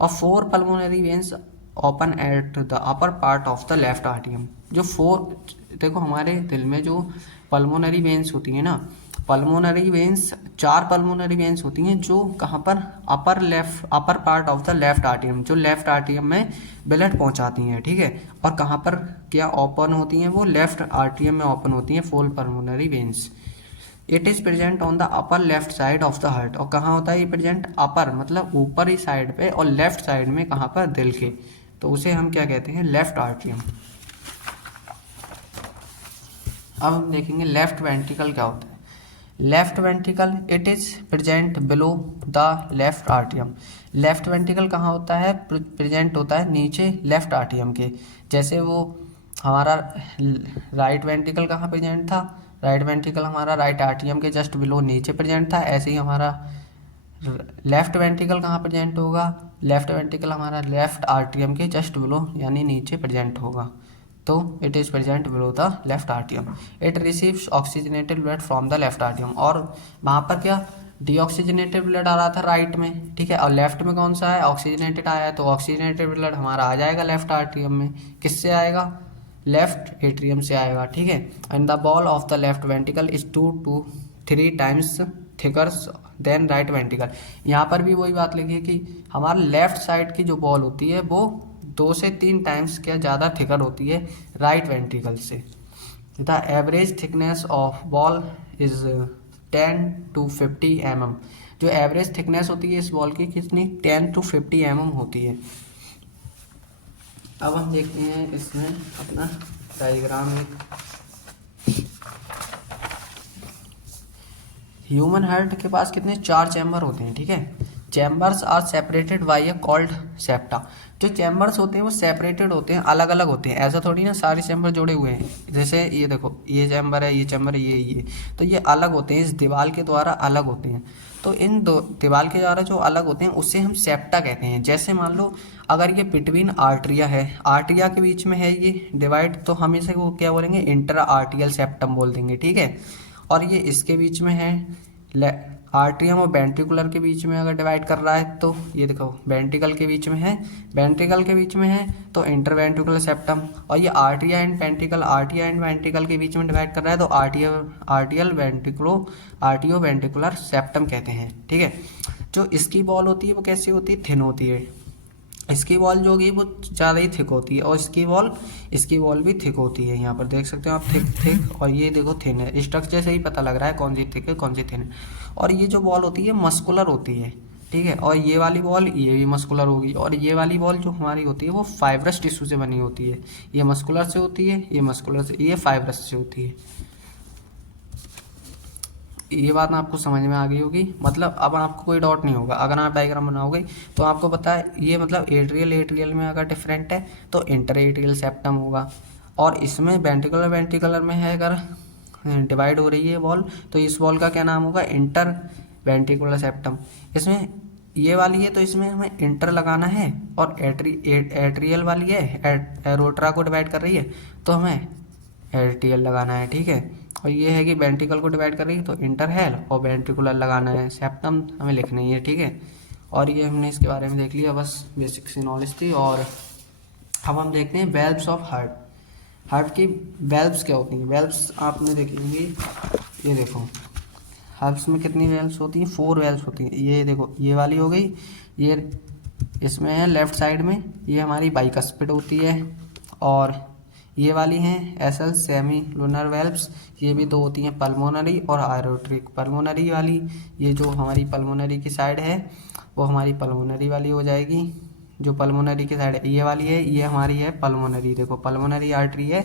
और 4 pulmonary veins open at the upper part of the left आर्टियम। जो 4, देखो हमारे दिल में जो पल्मोनरी वेन्स होती हैं ना, पल्मोनरी वेन्स 4 पल्मोनरी वेन्स होती हैं जो कहाँ पर, upper part of the left आर्टियम, जो लेफ्ट आर्टियम में ब्लड पहुंचाती हैं। ठीक है, और कहाँ पर क्या ओपन होती हैं, वो लेफ्ट आर्टियम में ओपन होती हैं 4 pulmonary veins. It is present on the upper left side of the heart. और कहाँ होता है ये प्रेजेंट, अपर मतलब ऊपर ही साइड पे, और लेफ्ट साइड में कहाँ पर, दिल के, तो उसे हम क्या कहते हैं, लेफ्ट आर्टियम। अब हम देखेंगे लेफ्ट वेंट्रिकल क्या होता है। Left ventricle, it is present below the left आर्टियम। लेफ्ट वेंट्रिकल कहाँ होता है, प्रेजेंट होता है नीचे लेफ्ट आर्टियम के। जैसे वो हमारा राइट वेंट्रिकल कहाँ प्रेजेंट था, राइट वेंट्रिकल हमारा राइट आर्टियम के जस्ट बिलो नीचे प्रेजेंट था, ऐसे ही हमारा लेफ्ट वेंट्रिकल कहाँ प्रेजेंट होगा, लेफ्ट वेंट्रिकल हमारा लेफ्ट आर्टियम के जस्ट बिलो यानी नीचे प्रेजेंट होगा। तो it is present below the left आर्टियम। It receives oxygenated blood from the left आर्टियम। और वहाँ पर क्या, डीऑक्सीजनेटेड ब्लड आ रहा था राइट में, ठीक है, और लेफ्ट में कौन सा है, ऑक्सीजनेटेड आया है, तो ऑक्सीजनेटेड ब्लड हमारा आ जाएगा लेफ्ट आर्टियम में। किससे आएगा, लेफ्ट एट्रियम से आएगा। ठीक है, and the ball of the left ventricle is 2 to 3 times thicker than right ventricle. यहाँ पर भी वही बात लिखी है कि हमारा लेफ्ट साइड की जो बॉल होती है वो 2 से 3 टाइम्स क्या ज़्यादा थिकर होती है राइट वेंट्रिकल से। The average thickness of ball is 10 to 50 mm। जो एवरेज थिकनेस होती है इस बॉल की कितनी, 10 to 50 mm होती है। अब हम देखते हैं इसमें अपना डायग्राम एक। ह्यूमन हार्ट के पास कितने, 4 चैम्बर होते हैं। ठीक है, chambers are separated by a called septa. जो चैम्बर्स होते हैं वो सेपरेटेड होते हैं, अलग अलग होते हैं, ऐसा थोड़ी ना सारे चैम्बर जुड़े हुए हैं। जैसे ये देखो, ये चैम्बर है, ये चैम्बर है, ये तो ये अलग होते हैं, इस दीवार के द्वारा अलग होते हैं। तो इन दो दीवार के द्वारा जो अलग होते हैं उससे हम सेप्टा कहते हैं। जैसे मान लो अगर ये बिटवीन आर्टरिया है, आर्टरिया के बीच में है ये डिवाइड, तो हम इसे वो क्या बोलेंगे, इंट्रा आर्टियल सेप्टम बोल देंगे। ठीक है, और ये इसके बीच में है, आर्ट्रियम और वेंट्रिकुलर के बीच में अगर डिवाइड कर रहा है तो ये देखो वेंट्रिकल के बीच में है, वेंट्रिकल के बीच में है तो इंटरवेंट्रिकुलर सेप्टम। और ये आर्टिया एंड वेंट्रिकल, आर्टिया एंड वेंट्रिकल के बीच में डिवाइड कर रहा है तो आर्टियो वेंट्रिकुलर सेप्टम कहते हैं। ठीक है, जो इसकी बॉल होती है वो कैसी होती है, थिन होती है। इसकी वॉल जो होगी वो ज़्यादा ही थिक होती है, और इसकी वॉल भी थिक होती है। यहाँ पर देख सकते हो आप, थिक और ये देखो थिन है। स्ट्रक्चर से ही पता लग रहा है कौन सी थिक है कौन सी थिन है। और ये जो वॉल होती है मस्कुलर होती है। ठीक है, और ये वाली वॉल ये भी मस्कुलर होगी, और ये वाली वॉल जो हमारी होती है वो फाइब्रस टिश्यू से बनी होती है। ये मस्कुलर से होती है, ये मस्कुलर से, ये फाइब्रस से होती है। ये बात ना आपको समझ में आ गई होगी, मतलब अब आपको कोई डाउट नहीं होगा। अगर आप डायग्राम बनाओगे तो आपको पता है ये, मतलब एट्रियल में अगर डिफरेंट है तो इंटर एट्रियल सेप्टम होगा, और इसमें वेंट्रिकुलर में है अगर डिवाइड हो रही है वॉल तो इस वॉल का क्या नाम होगा, इंटर वेंट्रिकुलर सेप्टम। इसमें ये वाली है तो इसमें हमें इंटर लगाना है, और एट्रियल वाली है, एरोट्रा को डिवाइड कर रही है तो हमें एट्रियल लगाना है। ठीक है, और ये है कि वेंट्रिकल को डिवाइड कर रही है तो इंटर है, और वेंट्रिकुलर लगाना है, सेप्टम हमें लिखना ही है। ठीक है, और ये हमने इसके बारे में देख लिया, बस बेसिक सी नॉलेज थी। और अब हम देखते हैं वेल्व्स ऑफ हार्ट। हार्ट की वेल्व्स क्या होती हैं, वेल्व्स आपने देखी होंगी, ये देखो हार्ट्स में कितनी वेल्व्स होती हैं, 4 वेल्व्स होती हैं। ये देखो ये वाली हो गई, ये इसमें है लेफ्ट साइड में, ये हमारी बाइकस्पिड होती है, और ये वाली हैं एसएल सेमी लूनर वेल्व्स, ये भी दो होती हैं पल्मोनरी और आयोट्रिक। पल्मोनरी वाली ये जो हमारी पल्मोनरी की साइड है वो हमारी पल्मोनरी वाली हो जाएगी, जो पल्मोनरी की साइड ये वाली है ये हमारी है पल्मोनरी, देखो पल्मोनरी आर्टरी है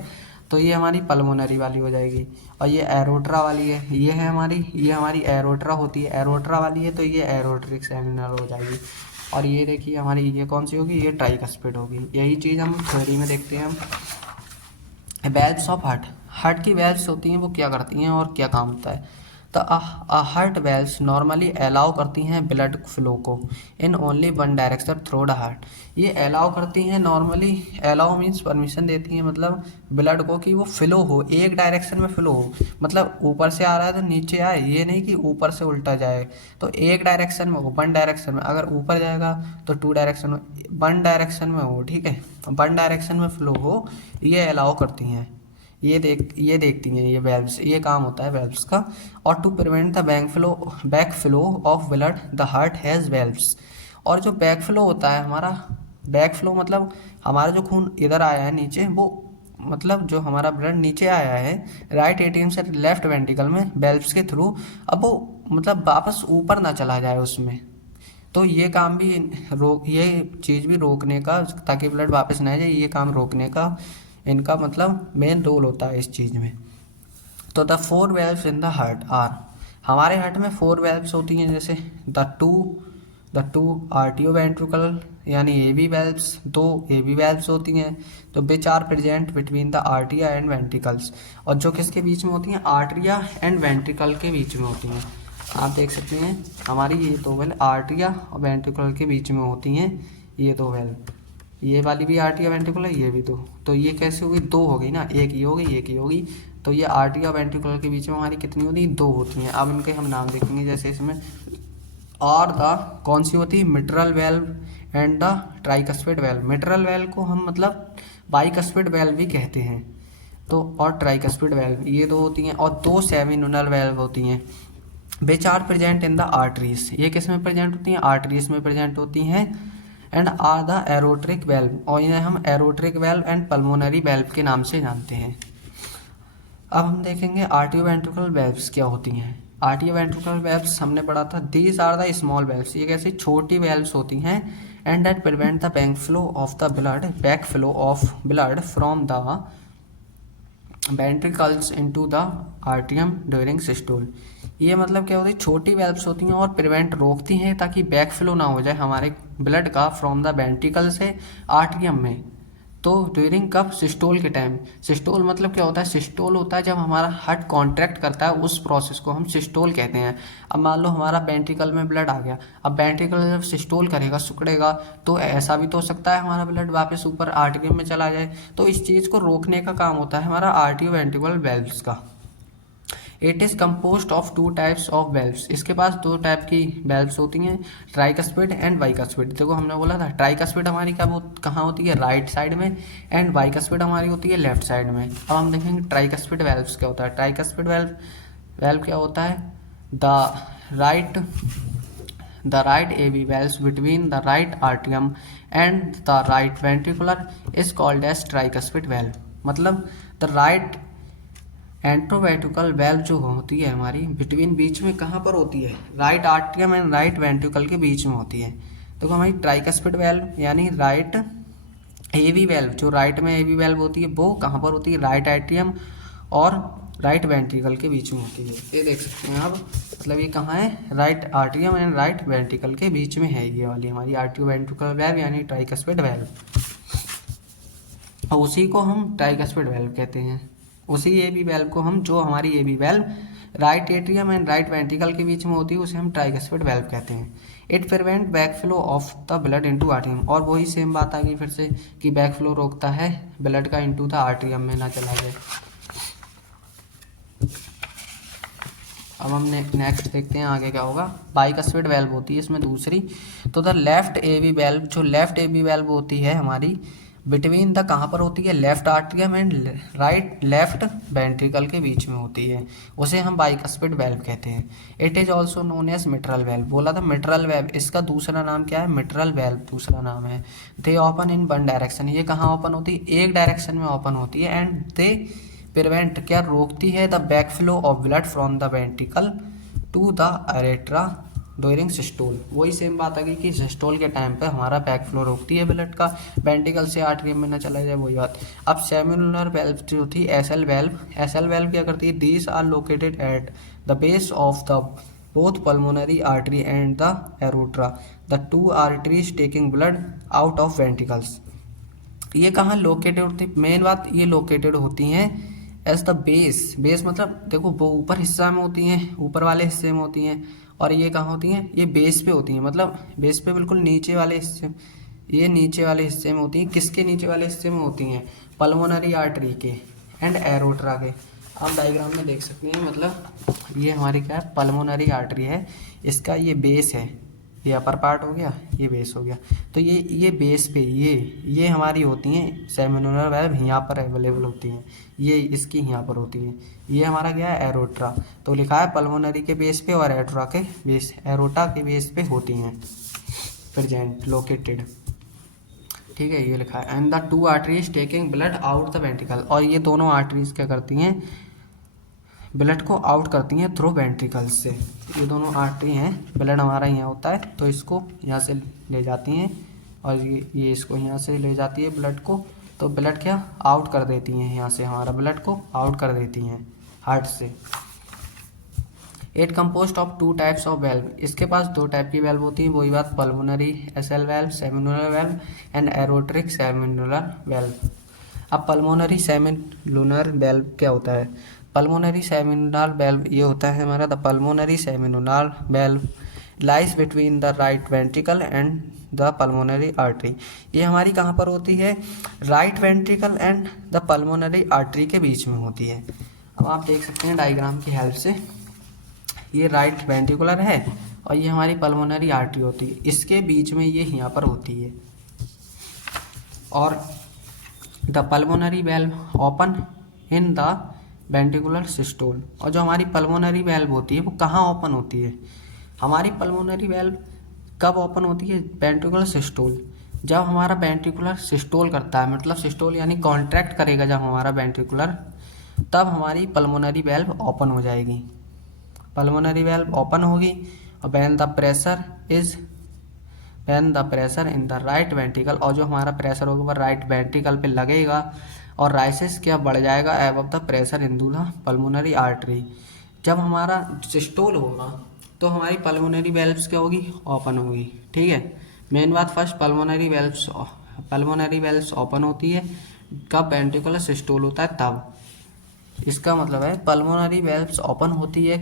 तो ये हमारी पल्मोनरी वाली हो जाएगी। और ये एरोट्रा वाली है, ये है हमारी, ये हमारी एरोट्रा होती है, एरोट्रा वाली है तो ये एरोट्रिक सेमिनल हो जाएगी। और ये देखिए हमारी ये कौन सी होगी, ये ट्राइकस्पिड होगी। यही चीज़ हम थ्योरी में देखते हैं हम। वेल्व्स ऑफ हार्ट, हार्ट की वेल्व्स होती हैं वो क्या करती हैं और क्या काम होता है। तो हार्ट वेल्व्स नॉर्मली अलाउ करती हैं ब्लड फ्लो को in only one direction through the heart. ये अलाउ करती हैं नॉर्मली, अलाउ मीन्स परमिशन देती हैं मतलब ब्लड को कि वो फ्लो हो, एक डायरेक्शन में फ्लो हो, मतलब ऊपर से आ रहा है तो नीचे आए, ये नहीं कि ऊपर से उल्टा जाए। तो एक डायरेक्शन में हो, वन डायरेक्शन में, अगर ऊपर जाएगा तो टू डायरेक्शन में, वन डायरेक्शन में हो, ठीक है, वन डायरेक्शन में फ्लो हो, ये अलाउ करती हैं। ये देखती हैं ये वेल्व्स, ये काम होता है वेल्व्स का। और to prevent the back flow of blood the heart has valves. और जो बैक फ्लो होता है हमारा, बैक फ्लो मतलब हमारा जो खून इधर आया है नीचे, वो मतलब जो हमारा ब्लड नीचे आया है राइट एट्रियम से लेफ्ट वेंट्रिकल में वेल्व्स के थ्रू, अब वो मतलब वापस ऊपर ना चला जाए उसमें। तो ये काम भी ये चीज़ भी रोकने का, ताकि ब्लड वापस ना जाए, ये काम रोकने का इनका मतलब मेन रोल होता है इस चीज़ में। तो the four valves in the heart are, हमारे हार्ट में फोर वेल्व्स होती हैं, जैसे द टू आर्टियो वेंट्रिकल यानी एवी वेल्व्स, दो एवी वेल्व्स होती हैं, तो which are present between the आर्टिया एंड वेंट्रिकल्स, और जो किसके बीच में होती हैं, आर्टिया एंड वेंट्रिकल के बीच में होती हैं। आप देख सकते हैं हमारी ये दो वेल्व आर्टिया और वेंट्रिकल के बीच में होती हैं, ये दो वेल्व, ये वाली भी आर्टिया वेंट्रिकुलर, ये भी दो, तो ये कैसे होगी, दो हो गई ना, एक ही होगी एक ही होगी। तो ये आर्टिया वेंट्रिकुलर के बीच में हमारी कितनी होती है, दो होती हैं। अब इनके हम नाम देखेंगे, जैसे इसमें और द कौन सी होती है, mitral valve and the tricuspid valve. Mitral valve को हम मतलब बाइकस्पिड वेल्व भी कहते हैं, तो और ट्राइकस्पिड वेल्व ये दो होती हैं। और दो सेमिनल वेल्व होती हैं which are present in the arteries, ये किस में प्रेजेंट होती हैं, आर्टरीज में प्रेजेंट होती हैं। एंड आर द एरोट्रिक वेल्व, और इन्हें हम एरोट्रिक वेल्व एंड पल्मोनरी वेल्व के नाम से जानते हैं। अब हम देखेंगे आर्टियो वेंट्रिकुलर वेल्व्स क्या होती हैं। आर्टियो वेंट्रिकुलर वेल्व्स हमने पढ़ा था, these are the small valves, ये कैसी छोटी वेल्व्स होती हैं, and that prevent the back flow of blood from the ventricles into the आर्टियम ड्यूरिंग सिस्टोल। ये मतलब क्या होती है, छोटी वेल्व्स होती हैं और प्रिवेंट रोकती हैं ताकि बैक फ्लो ना हो जाए हमारे ब्लड का फ्रॉम द वेंट्रिकल से आर्टियम में। तो ड्यूरिंग कब, सिस्टोल के टाइम। सिस्टोल मतलब क्या होता है, सिस्टोल होता है जब हमारा हार्ट कॉन्ट्रैक्ट करता है, उस प्रोसेस को हम सिस्टोल कहते हैं। अब मान लो हमारा वेंट्रिकल में ब्लड आ गया, अब वेंट्रिकल जब सिस्टोल करेगा, सिकुड़ेगा, तो ऐसा भी तो हो सकता है हमारा ब्लड वापस ऊपर आर्टियम में चला जाए। तो इस चीज़ को रोकने का काम होता है हमारा आर्टियो वेंट्रिकुलर वेल्व्स का। It is composed of two types of valves, इसके पास दो टाइप की वेल्व्स होती हैं, ट्राइकस्पिड एंड बाइकस्पिड। देखो हमने बोला था ट्राइकस्पिड हमारी कहाँ होती है, राइट साइड में, एंड बाइकस्पिड हमारी होती है लेफ्ट साइड में। अब हम देखेंगे ट्राइकस्पिड वेल्व्स क्या होता है। ट्राइकस्पिड वेल्व क्या होता है, the right AV valves between the right आर्टियम and the right ventricular is called as tricuspid valve. मतलब द राइट एंट्रोवेंट्रिकल वेल्व जो होती है हमारी बिटवीन, बीच में कहाँ पर होती है, राइट आर्टियम एंड राइट वेंट्रिकल के बीच में होती है। तो हमारी ट्राइकस्पिड वेल्व यानी राइट एवी वेल्व, जो राइट में एवी वेल्व होती है वो कहाँ पर होती है, राइट आर्टियम और राइट वेंट्रिकल के बीच में होती है। ये देख सकते हैं आप, मतलब ये कहाँ है, राइट आर्टियम एंड राइट वेंट्रिकल के बीच में है ये वाली हमारी आर्टियो वेंट्रिकल वेल्व यानी ट्राइकस्पिड वेल्व, और उसी को हम ट्राइकस्पिड वेल्व कहते हैं। उसी एबी वेल्व को हम, जो हमारी AV valve right atrium and right ventricle के बीच में होती है, उसे हम ट्राइकस्पिड वेल्व कहते हैं। It prevent back flow of the blood into आर्टियम, और वही सेम बात आ गई फिर से कि बैक फ्लो रोकता है ब्लड का इनटू द आर्टियम में ना चला जाए। अब हमने नेक्स्ट देखते हैं आगे क्या होगा। बाइकस्पिड वेल्व होती है इसमें दूसरी। तो द लेफ्ट एबी वेल्व, जो लेफ्ट एबी वेल्व होती है हमारी, बिटवीन द कहाँ पर होती है, left atrium and right left ventricle के बीच में होती है, उसे हम बाइकस्पिड वेल्व कहते हैं। It is also known as mitral valve, बोला था मिट्रल वेल्व, इसका दूसरा नाम क्या है, मिट्रल वेल्व दूसरा नाम है। दे ओपन इन वन डायरेक्शन, ये कहाँ ओपन होती है, एक डायरेक्शन में ओपन होती है। एंड दे प्रिवेंट, क्या रोकती है, the back flow of blood from the ventricle to the aorta during systole. वही सेम बात आ गई कि सिस्टोल के टाइम पे हमारा बैक फ्लो रोकती है ब्लड का, वेंट्रिकल से आर्टरियम में ना चला जाए, वही बात। अब सेमिनुलर वेल्व जो थी एसएल वेल्व, एसएल वेल्व क्या करती है, these are located at the base of the both pulmonary artery and the aorta, the two arteries taking blood out of ventricles. ये कहाँ लोकेटेड होती, मेन बात ये लोकेटेड होती हैं एज द बेस, बेस मतलब देखो वो ऊपर हिस्सा में होती हैं, ऊपर वाले हिस्से में होती हैं, और ये कहाँ होती हैं, ये बेस पे होती हैं, मतलब बेस पे बिल्कुल नीचे वाले हिस्से, ये नीचे वाले हिस्से में होती हैं। किसके नीचे वाले हिस्से में होती हैं, पल्मोनरी आर्टरी के एंड एरोट्रा के। आप डायग्राम में देख सकते हैं, मतलब ये हमारी क्या है, पल्मोनरी आर्टरी है, इसका ये बेस है, ये अपर पार्ट हो गया, ये बेस हो गया, तो ये बेस पे ये हमारी होती हैं सेमिनुलर वेल्व, यहाँ पर अवेलेबल होती हैं, ये इसकी यहाँ पर होती हैं। ये हमारा क्या है, एरोट्रा, तो लिखा है पल्मोनरी के बेस पे और एरोट्रा के बेस, एरोटा के बेस पे होती हैं, प्रेजेंट लोकेटेड, ठीक है, ये लिखा है। And the two arteries taking blood out the ventricle, और ये दोनों आर्टरीज क्या करती हैं, ब्लड को आउट करती हैं थ्रू वेंट्रिकल्स से। ये दोनों आर्टरी हैं, ब्लड हमारा यहाँ होता है तो इसको यहाँ से ले जाती हैं, और ये इसको यहाँ से ले जाती है ब्लड को, तो ब्लड क्या आउट कर देती हैं, यहाँ से हमारा ब्लड को आउट कर देती हैं हार्ट से। It compost of two types of valve, इसके पास दो टाइप की वेल्व होती हैं, वही बात, pulmonary SL valve, semilunar valve and aortic semilunar valve. अब पल्मोनरी सेमिनुलर वेल्व क्या होता है, पल्मोनरी सेमिनुलर वेल्व ये होता है हमारा, the pulmonary semilunar valve lies between the right ventricle and the pulmonary artery. ये हमारी कहाँ पर होती है, right ventricle and the pulmonary artery के बीच में होती है। अब आप देख सकते हैं डायग्राम की हेल्प से, ये राइट वेंट्रिकुलर है और ये हमारी पल्मोनरी आर्टरी होती है, इसके बीच में ये यहाँ पर होती है। और the pulmonary valve open in the ventricular systole, और जो हमारी पल्मोनरी वेल्व होती है वो कहाँ ओपन होती है, हमारी पल्मोनरी वेल्व कब ओपन होती है, वेंट्रिकुलर सिस्टोल, जब हमारा वेंट्रिकुलर सिस्टोल करता है, मतलब सिस्टोल यानी कॉन्ट्रैक्ट करेगा जब हमारा वेंट्रिकुलर, तब हमारी पल्मोनरी वेल्व ओपन हो जाएगी, पल्मोनरी वेल्व ओपन होगी। और when the pressure in the right ventricle, और जो हमारा प्रेशर होगा वो राइट वेंट्रिकल पे लगेगा, और राइसिस क्या बढ़ जाएगा above the pressure in the pulmonary artery. जब हमारा सिस्टोल होगा तो हमारी पल्मोनरी वेल्व्स क्या होगी, ओपन होगी, ठीक है। मेन बात, फर्स्ट पल्मोनरी वेल्व्स ओपन होती है कब वेंट्रिकुलर सिस्टोल होता है तब। इसका मतलब है पल्मोनरी वेल्व्स ओपन होती है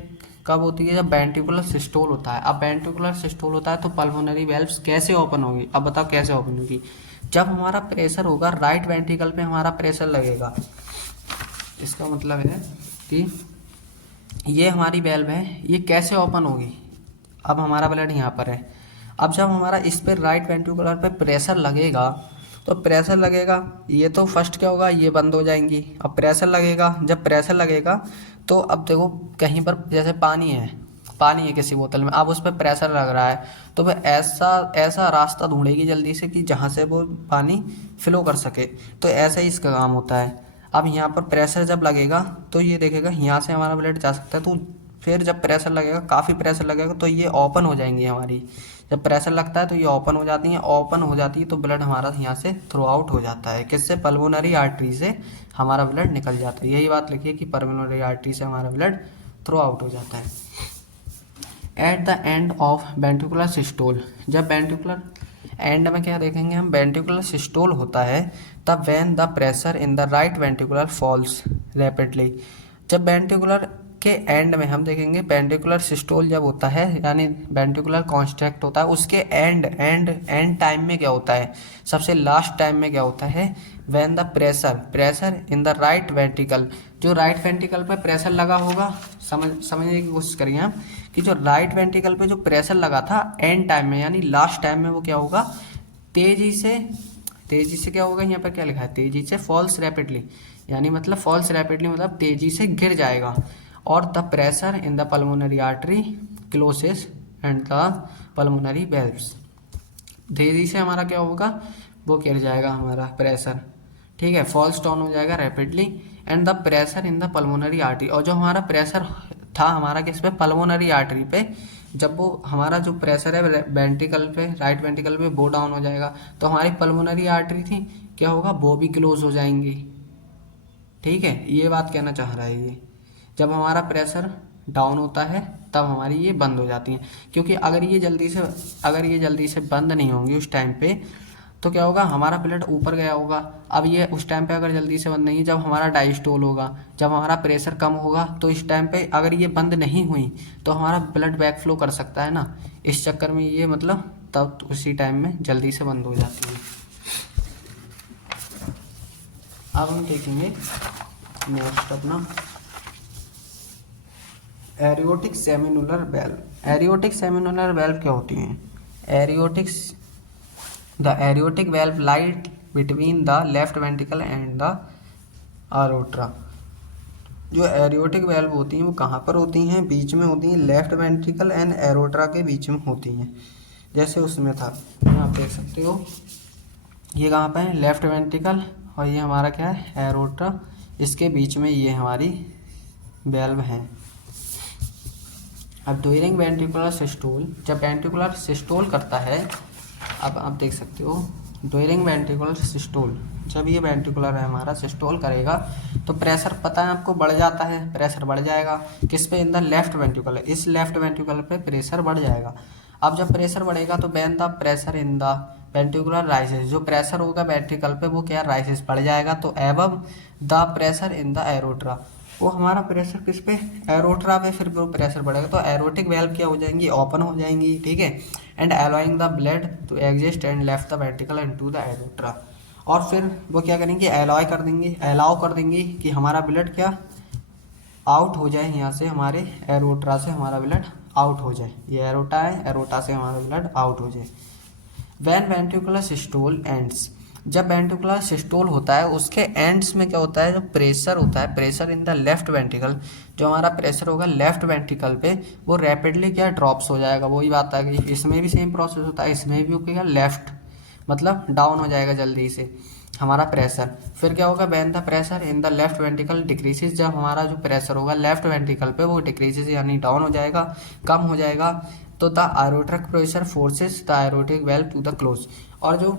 कब होती है, जब वेंट्रिकुलर सिस्टोल होता है। अब वेंट्रिकुलर सिस्टोल होता है तो पल्मोनरी वेल्व्स कैसे ओपन होगी, अब बताओ कैसे ओपन होगी, जब हमारा प्रेशर होगा राइट वेंट्रिकल पे हमारा प्रेशर लगेगा। इसका मतलब है कि ये हमारी वेल्व है, ये कैसे ओपन होगी, अब हमारा ब्लड यहाँ पर है, अब जब हमारा इस पर राइट वेंट्रिकुलर पे प्रेशर लगेगा, तो प्रेशर लगेगा, ये तो फर्स्ट क्या होगा, ये बंद हो जाएंगी। अब प्रेशर लगेगा, जब प्रेशर लगेगा तो अब देखो कहीं पर जैसे पानी है किसी बोतल में, अब उस पर प्रेशर लग रहा है, तो वह ऐसा रास्ता ढूंढेगी जल्दी से कि जहाँ से वो पानी फ्लो कर सके, तो ऐसा ही इसका काम होता है। अब यहाँ पर प्रेशर जब लगेगा तो ये देखेगा यहाँ से हमारा ब्लड जा सकता है, तो फिर जब प्रेशर लगेगा, काफ़ी प्रेशर लगेगा, तो ये ओपन हो जाएंगी हमारी, जब प्रेशर लगता है तो ये ओपन हो जाती हैं, ओपन हो जाती है तो ब्लड हमारा यहाँ से थ्रू आउट हो जाता है, किससे, पल्मोनरी आर्टरी से हमारा ब्लड निकल जाता है। यही बात लिखिए कि पल्मोनरी आर्टरी से हमारा ब्लड थ्रू आउट हो जाता है। At the end of ventricular systole, जब वेंट्रिकुलर एंड में क्या देखेंगे हम, वेंट्रिकुलर सिस्टोल होता है तब when the pressure in the right ventricular falls rapidly, जब वेंट्रिकुलर के एंड में हम देखेंगे वेंट्रिकुलर सिस्टोल जब होता है यानी वेंट्रिकुलर कॉन्स्ट्रैक्ट होता है, उसके एंड टाइम में क्या होता है, सबसे लास्ट टाइम में क्या होता है, when the pressure in the right ventricle, जो राइट वेंट्रिकल पे प्रेशर लगा होगा, समझने की कोशिश करिए हम कि जो राइट वेंट्रिकल पे जो प्रेशर लगा था एंड टाइम में यानी लास्ट टाइम में वो क्या होगा, तेजी से तेज़ी से क्या होगा, यहाँ पर क्या लिखा है, तेज़ी से फॉल्स रैपिडली, यानी मतलब फॉल्स रैपिडली मतलब तेज़ी से गिर जाएगा। और the pressure in the pulmonary artery closes and the pulmonary valves, तेज़ी से हमारा क्या होगा, वो गिर जाएगा हमारा प्रेशर, ठीक है, फॉल्स डाउन हो जाएगा rapidly. And the pressure in the pulmonary artery, और जो हमारा प्रेशर था हमारा किस पे, पल्मोनरी आर्टरी पे, जब वो हमारा जो प्रेशर है वेंट्रिकल पे, राइट वेंट्रिकल पे, वो डाउन हो जाएगा तो हमारी पल्मोनरी आर्टरी थी क्या होगा, वो भी क्लोज हो जाएंगी, ठीक है, ये बात कहना चाह रहा है ये। जब हमारा प्रेशर डाउन होता है तब हमारी ये बंद हो जाती हैं, क्योंकि अगर ये जल्दी से बंद नहीं होंगी उस टाइम पे तो क्या होगा, हमारा ब्लड ऊपर गया होगा। अब ये उस टाइम पे अगर जल्दी से बंद नहीं, जब हमारा डायस्टोल होगा, जब हमारा प्रेशर कम होगा, तो इस टाइम पे अगर ये बंद नहीं हुई तो हमारा ब्लड बैक फ्लो कर सकता है ना, इस चक्कर में ये मतलब तब तो उसी टाइम में जल्दी से बंद हो जाती है। अब हम देखेंगे नेक्स्ट अपना एरियोटिक सेमिनुलर वेल्व। एरियोटिक सेमिनुलर वेल्व क्या होती हैं, the aortic valve lies between the left ventricle and the aorta. जो एरियोटिक वेल्व होती हैं वो कहाँ पर होती हैं, बीच में होती हैं, लेफ्ट वेंट्रिकल एंड एरोट्रा के बीच में होती हैं। जैसे उसमें था, आप देख सकते हो ये कहाँ पे है, लेफ्ट वेंट्रिकल, और ये हमारा क्या है, एरोट्रा, इसके बीच में ये हमारी वेल्व हैं। अब ड्यूरिंग वेंट्रिकुलर सिस्टोल, जब वेंट्रिकुलर सिस्टोल करता है, अब आप देख सकते हो ड्यूरिंग वेंट्रिकुलर सिस्टोल, जब ये वेंट्रिकुलर है हमारा सिस्टोल करेगा तो प्रेशर पता है आपको बढ़ जाता है, प्रेशर बढ़ जाएगा किस पे, इन द लेफ्ट वेंट्रिकुलर, इस लेफ्ट वेंट्रिकुलर पे प्रेशर बढ़ जाएगा। अब जब प्रेशर बढ़ेगा तो when the pressure in the ventricular rises, जो प्रेशर होगा वेंट्रिकल पे वो क्या राइजेस बढ़ जाएगा, तो above the pressure in the aorta, वो हमारा प्रेशर किस पे, एरोट्रा पे फिर वो प्रेशर बढ़ेगा, तो एरोटिक वेल्व क्या हो जाएंगी, ओपन हो जाएंगी, ठीक है, and allowing the blood to exist and left the ventricle into the aorta, और फिर वो क्या करेंगे, अलाउ कर देंगी कि हमारा ब्लड क्या आउट हो जाए, यहाँ से हमारे एरोट्रा से हमारा ब्लड आउट हो जाए, ये एरोटा है, एरोटा से हमारा ब्लड आउट हो जाए। व्हेन वेंट्रिकुलर सिस्टोल एंड्स, जब वेंट्रिकुलर सिस्टोल होता है उसके एंड्स में क्या होता है, जो प्रेशर होता है, pressure in the left ventricle, जो हमारा प्रेशर होगा लेफ्ट वेंट्रिकल पे वो रैपिडली क्या ड्रॉप्स हो जाएगा। वही बात आ गई, इसमें भी सेम प्रोसेस होता है, इसमें भी होगा लेफ्ट मतलब डाउन हो जाएगा जल्दी से हमारा प्रेशर। फिर क्या होगा, when the pressure in the left ventricle decreases, जब हमारा जो प्रेशर होगा लेफ्ट वेंट्रिकल पे वो डिक्रीजेस यानी डाउन हो जाएगा, कम हो जाएगा, तो the aortic pressure forces the aortic valve to the close, और जो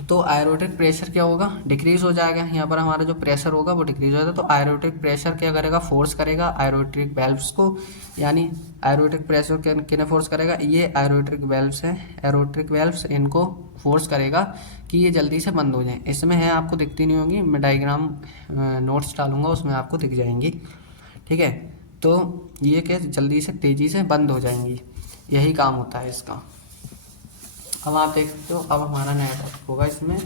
तो एरोटिक प्रेशर क्या होगा, डिक्रीज हो जाएगा, यहाँ पर हमारा जो प्रेशर होगा वो डिक्रीज हो जाएगा, तो एरोटिक प्रेशर क्या करेगा, फोर्स करेगा एरोटिक वेल्व्स को, यानी एरोटिक प्रेशर किन्हें फोर्स करेगा, ये एरोटिक वेल्व्स हैं, एरोटिक वेल्व्स इनको फोर्स करेगा कि ये जल्दी से बंद हो जाए। इसमें है आपको दिखती नहीं होंगी, मैं डायग्राम नोट्स डालूंगा उसमें आपको दिख जाएंगी, ठीक है, तो ये क्या जल्दी से तेज़ी से बंद हो जाएंगी, यही काम होता है इसका। अब आप देख सकते हो, अब हमारा नया टॉपिक होगा इसमें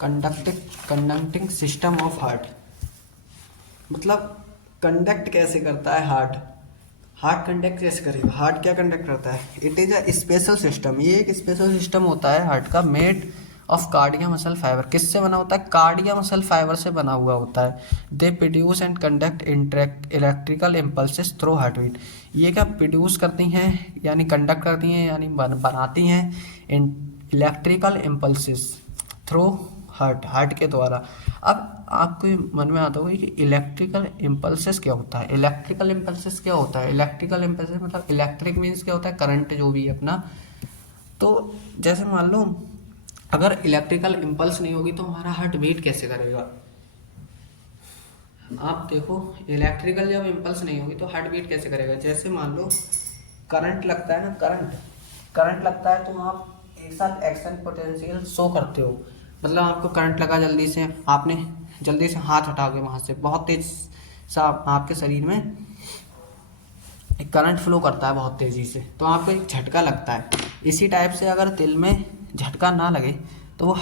कंडक्टिंग सिस्टम ऑफ हार्ट, मतलब कंडक्ट कैसे करता है हार्ट कंडक्ट कैसे करेगा, हार्ट क्या कंडक्ट करता है, it is a special system, ये एक स्पेशल सिस्टम होता है हार्ट का, made of cardiac muscle fibre, किससे बना होता है, कार्डिया मसल फाइबर से बना हुआ होता है। They produce and conduct electrical impulses through heart beat, ये क्या प्रोड्यूस करती हैं यानी कंडक्ट करती हैं यानी बनाती हैं इलेक्ट्रिकल इम्पल्सेस थ्रू हार्ट के द्वारा। अब आपको मन में आता होगा कि इलेक्ट्रिकल इम्पल्सेस क्या होता है, इलेक्ट्रिकल इम्पल्सेस क्या होता है, इलेक्ट्रिकल इम्पल्सेस मतलब इलेक्ट्रिक मीन्स क्या होता है, करंट जो भी है अपना, तो जैसे मान लो अगर इलेक्ट्रिकल इम्पल्स नहीं होगी तो हमारा हार्ट बीट कैसे करेगा। आप देखो इलेक्ट्रिकल जब इम्पल्स नहीं होगी तो हार्ट बीट कैसे करेगा, जैसे मान लो करंट लगता है ना, करंट लगता है तो आप एक साथ एक्शन पोटेंशियल शो करते हो, मतलब आपको करंट लगा, जल्दी से आपने जल्दी से हाथ हटा के वहाँ से बहुत तेज सा आपके शरीर में एक करंट फ्लो करता है बहुत तेज़ी से, तो आपको एक झटका लगता है। इसी टाइप से अगर दिल में झटका ना लगे तो वो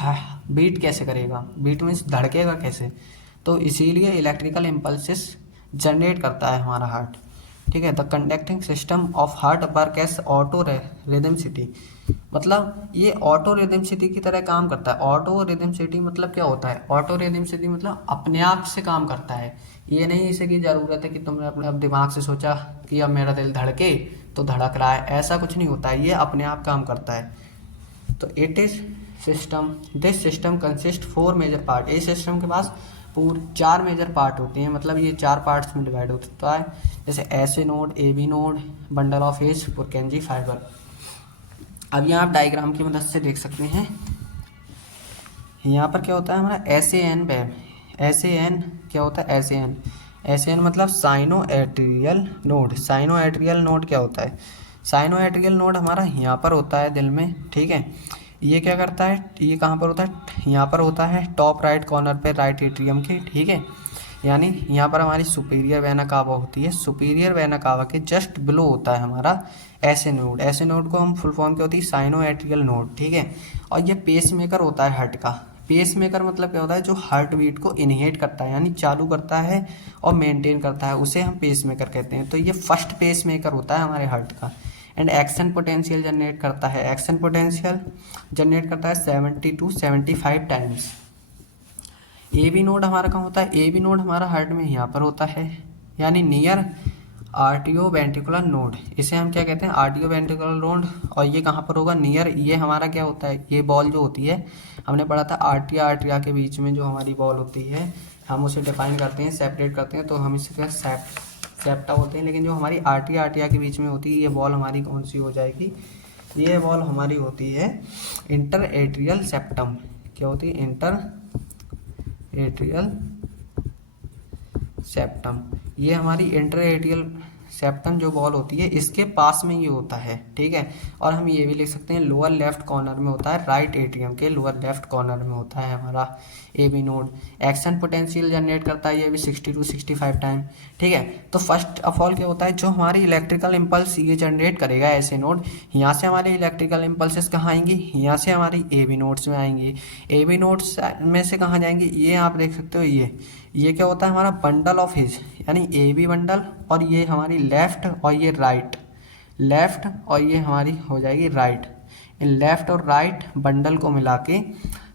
बीट कैसे करेगा, बीट मीन्स धड़केगा कैसे, तो इसीलिए इलेक्ट्रिकल इम्पल्सेस जनरेट करता है हमारा हार्ट। ठीक है। The conducting system of heart work as auto rhythmicity, मतलब ये ऑटो रिदमसिटी की तरह काम करता है। ऑटो रिदमसिटी मतलब क्या होता है? ऑटो रिदमसिटी मतलब अपने आप से काम करता है। ये नहीं इसे की ज़रूरत है कि तुमने अपने अब दिमाग से सोचा कि अब मेरा दिल धड़के तो धड़क रहा है, ऐसा कुछ नहीं होता है, ये अपने आप काम करता है। तो it is system, this system consist 4 major part. इस सिस्टम के पास पूरे 4 मेजर पार्ट होते हैं, मतलब ये 4 पार्ट्स में डिवाइड होता है, जैसे SA node, AB node, bundle of His, Purkinje fibre. अब यहाँ आप डायग्राम की मदद से देख सकते हैं। यहाँ पर क्या होता है हमारा एसएएन बैम। एसएएन क्या होता है? एसएएन, एसएएन मतलब cyano atrial node. Cyano atrial node क्या होता है? साइनो एट्रियल नोड हमारा यहाँ पर होता है दिल में, ठीक है। ये क्या करता है? ये कहाँ पर होता है? यहाँ पर होता है टॉप राइट कॉर्नर पे, राइट एट्रियम के, ठीक है। यानी यहाँ पर हमारी सुपीरियर वेना कावा होती है। सुपीरियर वेना कावा के जस्ट बिलो होता है हमारा एसए नोड। एसए नोड को हम फुल फॉर्म क्या होती है? साइनो एट्रियल नोड, ठीक है। और ये पेस मेकर होता है हार्ट का। पेस मेकर मतलब क्या होता है? जो हार्ट बीट को इनिशिएट करता है, यानी चालू करता है और मेंटेन करता है, उसे हम पेस मेकर कहते हैं। तो ये फर्स्ट पेस मेकर होता है हमारे हार्ट का। एंड एक्शन पोटेंशियल जनरेट करता है, एक्शन पोटेंशियल जनरेट करता है 70 to 75 times. A B node हमारा कहाँ होता है? ए बी नोड हमारा हार्ट में यहाँ पर होता है, यानी नियर आर्टियो वेंट्रिकुलर नोड। इसे हम क्या कहते हैं? RTO ventricular node. और ये कहाँ पर होगा? नियर। ये हमारा क्या होता है? ये बॉल जो होती है, हमने पढ़ा था आर्टिया आर्टिया के बीच में जो हमारी बॉल होती है, हम उसे डिफाइन करते हैं, सेपरेट करते हैं, तो हम इसे क्या सेप्टा बोलते हैं। लेकिन जो हमारी आर्टिया आर्टिया के बीच में होती है, ये बॉल हमारी कौन सी हो जाएगी? ये बॉल हमारी होती है इंटर एट्रियल सेप्टम। क्या होती है? Inter atrial septum. ये हमारी इंटर एट्रियल सेप्टम जो बॉल होती है, इसके पास में ये होता है, ठीक है। और हम ये भी लिख सकते हैं लोअर लेफ्ट कॉर्नर में होता है, राइट एट्रियम के लोअर लेफ्ट कॉर्नर में होता है हमारा A B node. Action potential generate करता है ये भी 60 to 65 टाइम, ठीक है। तो फर्स्ट ऑफ ऑल क्या होता है? जो हमारी इलेक्ट्रिकल इम्पल्स ये जनरेट करेगा ऐसे नोड, यहाँ से हमारी इलेक्ट्रिकल इम्पल्सेस कहाँ आएंगी? यहाँ से हमारी ए बी नोड्स में आएंगी। ए बी नोड्स में से कहाँ जाएंगी? ये आप देख सकते हो, ये क्या होता है हमारा? बंडल ऑफ हिज, यानी ए बी बंडल, और ये हमारी लेफ्ट और ये राइट, लेफ्ट और ये हमारी हो जाएगी राइट। इन लेफ्ट और राइट बंडल को मिला के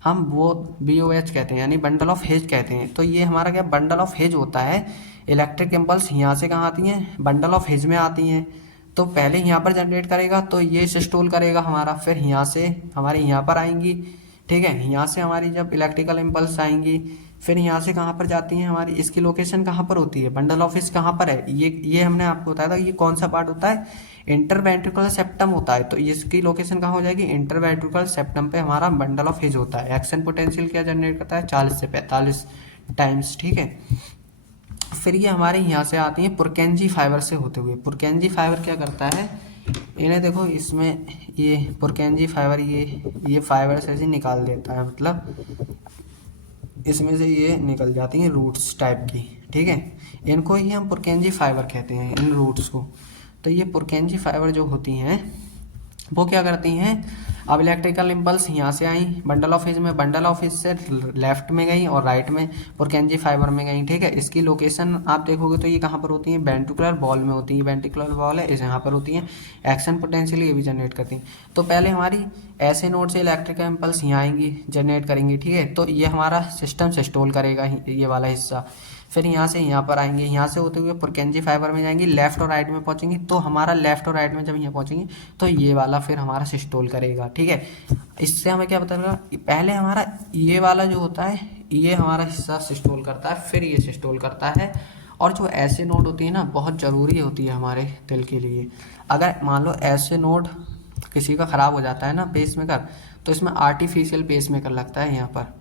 हम वो BOH कहते हैं, यानी बंडल ऑफ हेज कहते हैं। तो ये हमारा क्या बंडल ऑफ हेज होता है। इलेक्ट्रिक इम्पल्स यहाँ से कहाँ आती हैं? बंडल ऑफ हेज में आती हैं। तो पहले यहाँ पर जनरेट करेगा, तो ये सिस्टोल करेगा हमारा, फिर यहाँ से हमारी यहाँ पर आएंगी, ठीक है। यहाँ से हमारी जब इलेक्ट्रिकल इम्पल्स आएंगी, फिर यहाँ से कहाँ पर जाती हैं हमारी? इसकी लोकेशन कहाँ पर होती है? बंडल ऑफ हिज कहाँ पर है? ये हमने आपको बताया था, ये कौन सा पार्ट होता है? इंटरवेंट्रिकुलर सेप्टम होता है। तो इसकी लोकेशन कहाँ हो जाएगी? इंटरवेंट्रिकुलर सेप्टम पे हमारा बंडल ऑफ हिज होता है। एक्शन पोटेंशियल क्या जनरेट करता है? 40 से 45 टाइम्स, ठीक है। फिर ये हमारे यहाँ से आती हैं पुरकेंजी फाइबर से होते हुए। पुरकेंजी फाइबर क्या करता है? इन्हें देखो, इसमें ये पुरकेंजी फाइबर ये फाइबर से ऐसे निकाल देता है, मतलब इसमें से ये निकल जाती हैं रूट्स टाइप की, ठीक है। इनको ही हम पुरकेंजी फाइबर कहते हैं, इन रूट्स को। तो ये पुरकेंजी फाइबर जो होती हैं वो क्या करती हैं? अब इलेक्ट्रिकल इम्पल्स यहाँ से आई बंडल ऑफ हिज में, बंडल ऑफ हिज से लेफ्ट में गई और राइट में पुरकेंजी फाइबर में गई, ठीक है। इसकी लोकेशन आप देखोगे तो ये कहाँ पर होती है? वेंट्रिकुलर बॉल में होती है। वेंट्रिकुलर बॉल है, इस यहाँ पर होती है। एक्शन पोटेंशियल ये भी जनरेट करती हैं। तो पहले हमारी ऐसे नोड से इलेक्ट्रिकल इम्पल्स यहाँ आएंगी, जनरेट करेंगी, ठीक है। तो ये हमारा सिस्टम सिस्टोल करेगा ये वाला हिस्सा। फिर यहाँ से यहाँ पर आएंगे, यहाँ से होते हुए पुरकेंजी फाइबर में जाएंगी, लेफ्ट और राइट में पहुँचेंगी। तो हमारा लेफ्ट और राइट में जब यहाँ पहुँचेंगी तो ये वाला फिर हमारा सिस्टोल करेगा, ठीक है। इससे हमें क्या पता लगा? पहले हमारा ये वाला जो होता है ये हमारा हिस्सा सिस्टोल करता है, फिर ये सिस्टोल करता है। और जो ऐसे नोड होती है ना, बहुत ज़रूरी होती है हमारे दिल के लिए। अगर मान लो ऐसे नोड किसी का ख़राब हो जाता है ना पेस मेकर, तो इसमें आर्टिफिशियल पेस मेकर लगता है यहाँ पर।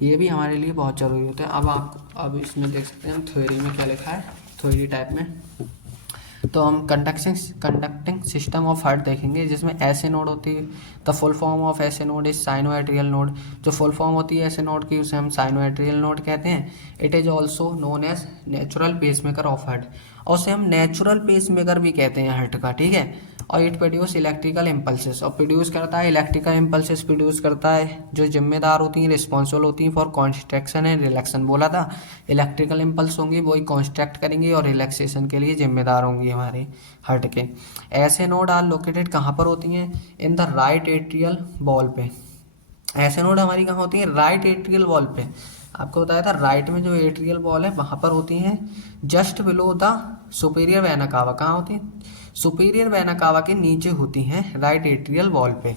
ये भी हमारे लिए बहुत ज़रूरी होता है। अब इसमें देख सकते हैं हम थ्योरी में क्या लिखा है, थ्योरी टाइप में। तो हम कंडक्टिंग सिस्टम ऑफ हार्ट देखेंगे, जिसमें ऐसे नोड होती है। द फुल फॉर्म ऑफ ऐसे नोड इज साइनोएट्रियल नोड। जो फुल फॉर्म होती है ऐसे नोड की, उसे हम साइनोएट्रियल नोड कहते हैं। It is also known as natural pacemaker of heart. और उसे हम नेचुरल पेस मेकर भी कहते हैं हार्ट का, ठीक है। और इट प्रोड्यूस इलेक्ट्रिकल इम्पल्सेस, और प्रोड्यूस करता है इलेक्ट्रिकल इम्पल्सेस प्रोड्यूस करता है, जो जिम्मेदार होती हैं, रिस्पॉन्सिबल होती हैं फॉर कॉन्स्ट्रक्शन एंड रिलैक्सेशन। बोला था इलेक्ट्रिकल इम्पल्स होंगी वही कॉन्स्ट्रक्ट करेंगी और रिलैक्सेशन के लिए जिम्मेदार होंगी हमारे हार्ट के। ऐसे नोड आर लोकेटेड कहाँ पर होती हैं? इन द राइट एट्रियल वॉल पे। ऐसे नोड हमारी कहाँ होती है? राइट एट्रियल वॉल पे। आपको बताया था राइट में जो एट्रियल वॉल है वहाँ पर होती हैं, just below the superior vena cava. कहाँ होती है? सुपीरियर वेना कावा के नीचे होती हैं राइट एट्रियल वॉल पे,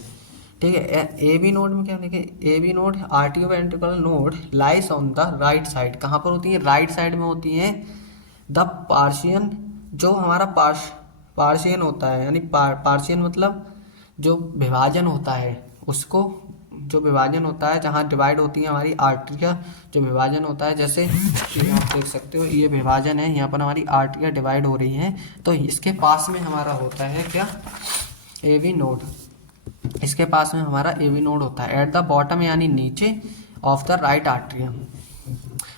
ठीक है। ए बी नोड में क्या लिखे? A B node atrioventricular node lies on the right side. कहाँ पर होती है? राइट साइड में होती हैं। द पार्शियन, जो हमारा पार्शियन होता है, यानी पार्शियन मतलब जो विभाजन होता है उसको, जो विभाजन होता है जहाँ डिवाइड होती है हमारी आर्टरिया, जो विभाजन होता है, जैसे आप देख सकते हो ये विभाजन है, यहाँ पर हमारी आर्टरिया डिवाइड हो रही है, तो इसके पास में हमारा होता है क्या? AV node. इसके पास में हमारा एवी नोड होता है एट द बॉटम, यानी नीचे ऑफ द राइट आर्टरियम।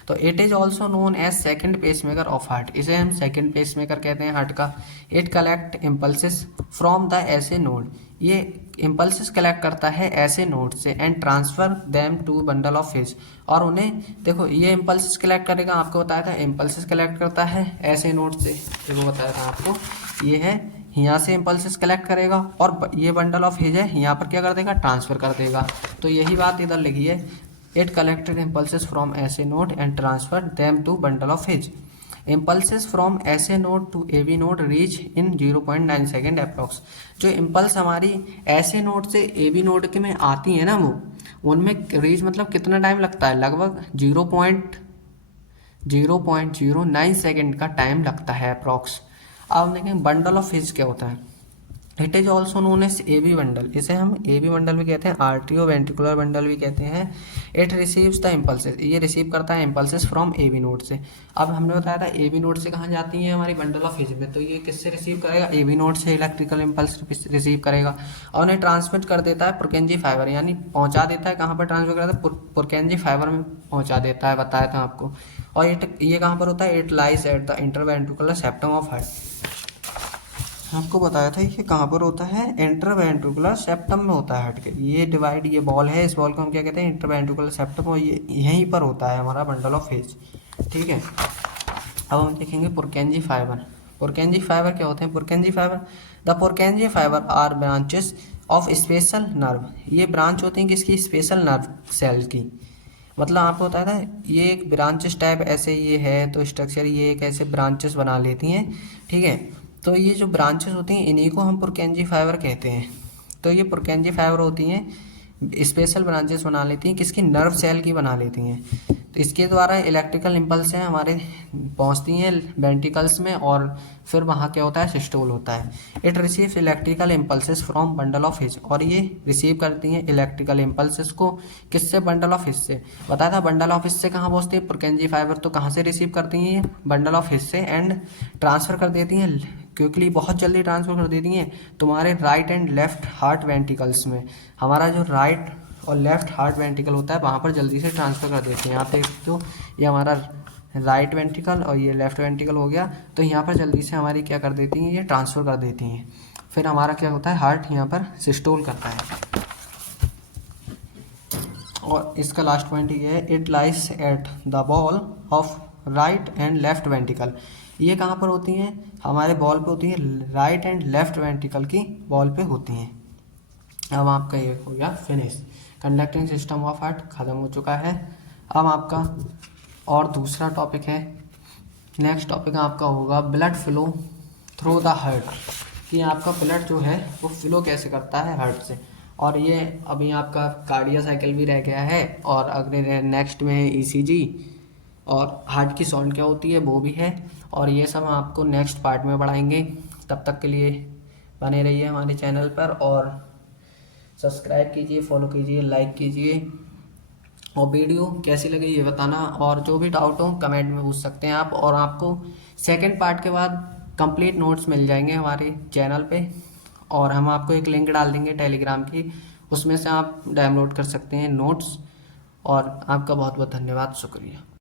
तो it is also known as second pacemaker of heart. इसे हम सेकेंड पेसमेकर कहते हैं हार्ट का। It collect impulses from the SA node. ये इम्पल्सिस कलेक्ट करता है ऐसे नोड से and transfer them to bundle of phase. और उन्हें देखो ये इम्पल्सिस कलेक्ट करेगा, आपको बताया था इम्पल्सिस कलेक्ट करता है ऐसे नोड से, देखो बताया था आपको, ये है यहाँ से इम्पल्सिस कलेक्ट करेगा और ये बंडल ऑफ फेज है यहाँ पर क्या कर देगा? ट्रांसफर कर देगा। तो यही बात इधर लिखी है, it collected impulses from SA node and transferred them to bundle of His. Impulses from SA node to AV node reach in 0.9 second approx. जो इम्पल्स हमारी SA नोड से AV नोड के में आती है ना, वो उनमें रीच मतलब कितना टाइम लगता है? लगभग 0.09 सेकेंड का टाइम लगता है अप्रॉक्स। अब देखें बंडल ऑफ हिज क्या होता है। It is also known as A B bundle. इसे हम ए बी बंडल भी कहते हैं, आर्टियो वेंट्रिकुलर बंडल भी कहते हैं। इट रिसीव्स द इम्पल्सेस, ये रिसीव करता है impulses from A B node से। अब हमने बताया था ए बी नोड से कहाँ जाती हैं हमारी बंडल ऑफ हिज में, तो ये किससे रिसीव करेगा? ए बी नोड से इलेक्ट्रिकल इम्पल्स रिसीव करेगा और उन्हें ट्रांसमिट कर देता है पुरकेंजी फाइबर, यानी पहुँचा देता है। कहाँ पर ट्रांसफर करता है? पुरकेंजी फाइबर में पहुँचा देता है, बताया था आपको। और ये कहाँ पर होता है? It lies at the interventricular septum of heart. आपको बताया था ये कहाँ पर होता है? इंटरवेंट्रिकुलर सेप्टम में होता है हार्ट के। ये डिवाइड, ये बॉल है, इस बॉल को हम क्या कहते हैं? इंटरवेंट्रिकुलर सेप्टम, और ये यहीं पर होता है हमारा बंडल ऑफ फेज, ठीक है। अब हम देखेंगे पुरकेंजी फाइबर। पुरकेंजी फाइबर क्या होते हैं? Purkinje fibre, the Purkinje fibre are branches of special nerve. ये ब्रांच होती हैं किसकी? स्पेशल नर्व सेल की। मतलब आपको बताया था ये एक ब्रांचेस टाइप ऐसे ये है, तो स्ट्रक्चर ये एक ऐसे ब्रांचेस बना लेती हैं, ठीक है। तो ये जो ब्रांचेस होती हैं इन्हीं को हम पुरकेंजी फाइबर कहते हैं। तो ये पुरकेंजी फाइबर होती हैं स्पेशल ब्रांचेस बना लेती हैं, किसकी? नर्व सेल की बना लेती हैं। तो इसके द्वारा इलेक्ट्रिकल इम्पल्स हैं हमारे पहुंचती हैं वेंट्रिकल्स में, और फिर वहाँ क्या होता है? सिस्टोल होता है। It receives electrical impulses from bundle of his, और ये रिसीव करती हैं इलेक्ट्रिकल इम्पल्सेस को किससे? बंडल ऑफ हिज से। बताया था बंडल ऑफ हिज से कहाँ पहुँचती है पुरकेंजी फाइबर, तो कहाँ से रिसीव करती हैं? बंडल ऑफ हिज से, एंड ट्रांसफ़र कर देती हैं क्विकली, बहुत जल्दी ट्रांसफ़र कर देती हैं तुम्हारे right and left heart ventricles में। हमारा जो राइट और लेफ्ट हार्ट वेंट्रिकल होता है वहाँ पर जल्दी से ट्रांसफ़र कर देते हैं। आप देख सकते हो ये हमारा राइट वेंट्रिकल और ये लेफ्ट वेंट्रिकल हो गया, तो यहाँ पर जल्दी से हमारी क्या कर देती हैं? ये ट्रांसफ़र कर देती हैं। फिर हमारा क्या होता है? हार्ट यहाँ पर सिस्टोल करता है। और इसका लास्ट पॉइंट ये है, it lies at the ball of right and left ventricle. ये कहाँ पर होती हैं? हमारे बॉल पे होती हैं, राइट एंड लेफ्ट वेंट्रिकल की बॉल पे होती हैं। अब आपका ये हो गया finish. Conducting system of heart ख़त्म हो चुका है। अब आपका और दूसरा टॉपिक है, नेक्स्ट टॉपिक आपका होगा blood flow through the heart, कि आपका ब्लड जो है वो फ्लो कैसे करता है हार्ट से। और ये अभी आपका कार्डिया साइकिल भी रह गया है, और अगले नेक्स्ट में ईसीजी और हार्ट की साउंड क्या होती है वो भी है, और ये सब आपको नेक्स्ट पार्ट में पढ़ाएंगे। तब तक के लिए बने रहिए हमारे चैनल पर, और सब्सक्राइब कीजिए, फॉलो कीजिए, लाइक कीजिए, और वीडियो कैसी लगी ये बताना, और जो भी डाउट हो कमेंट में पूछ सकते हैं आप। और आपको सेकंड पार्ट के बाद कंप्लीट नोट्स मिल जाएंगे हमारे चैनल पे, और हम आपको एक लिंक डाल देंगे टेलीग्राम की, उसमें से आप डाउनलोड कर सकते हैं नोट्स। और आपका बहुत बहुत धन्यवाद, शुक्रिया।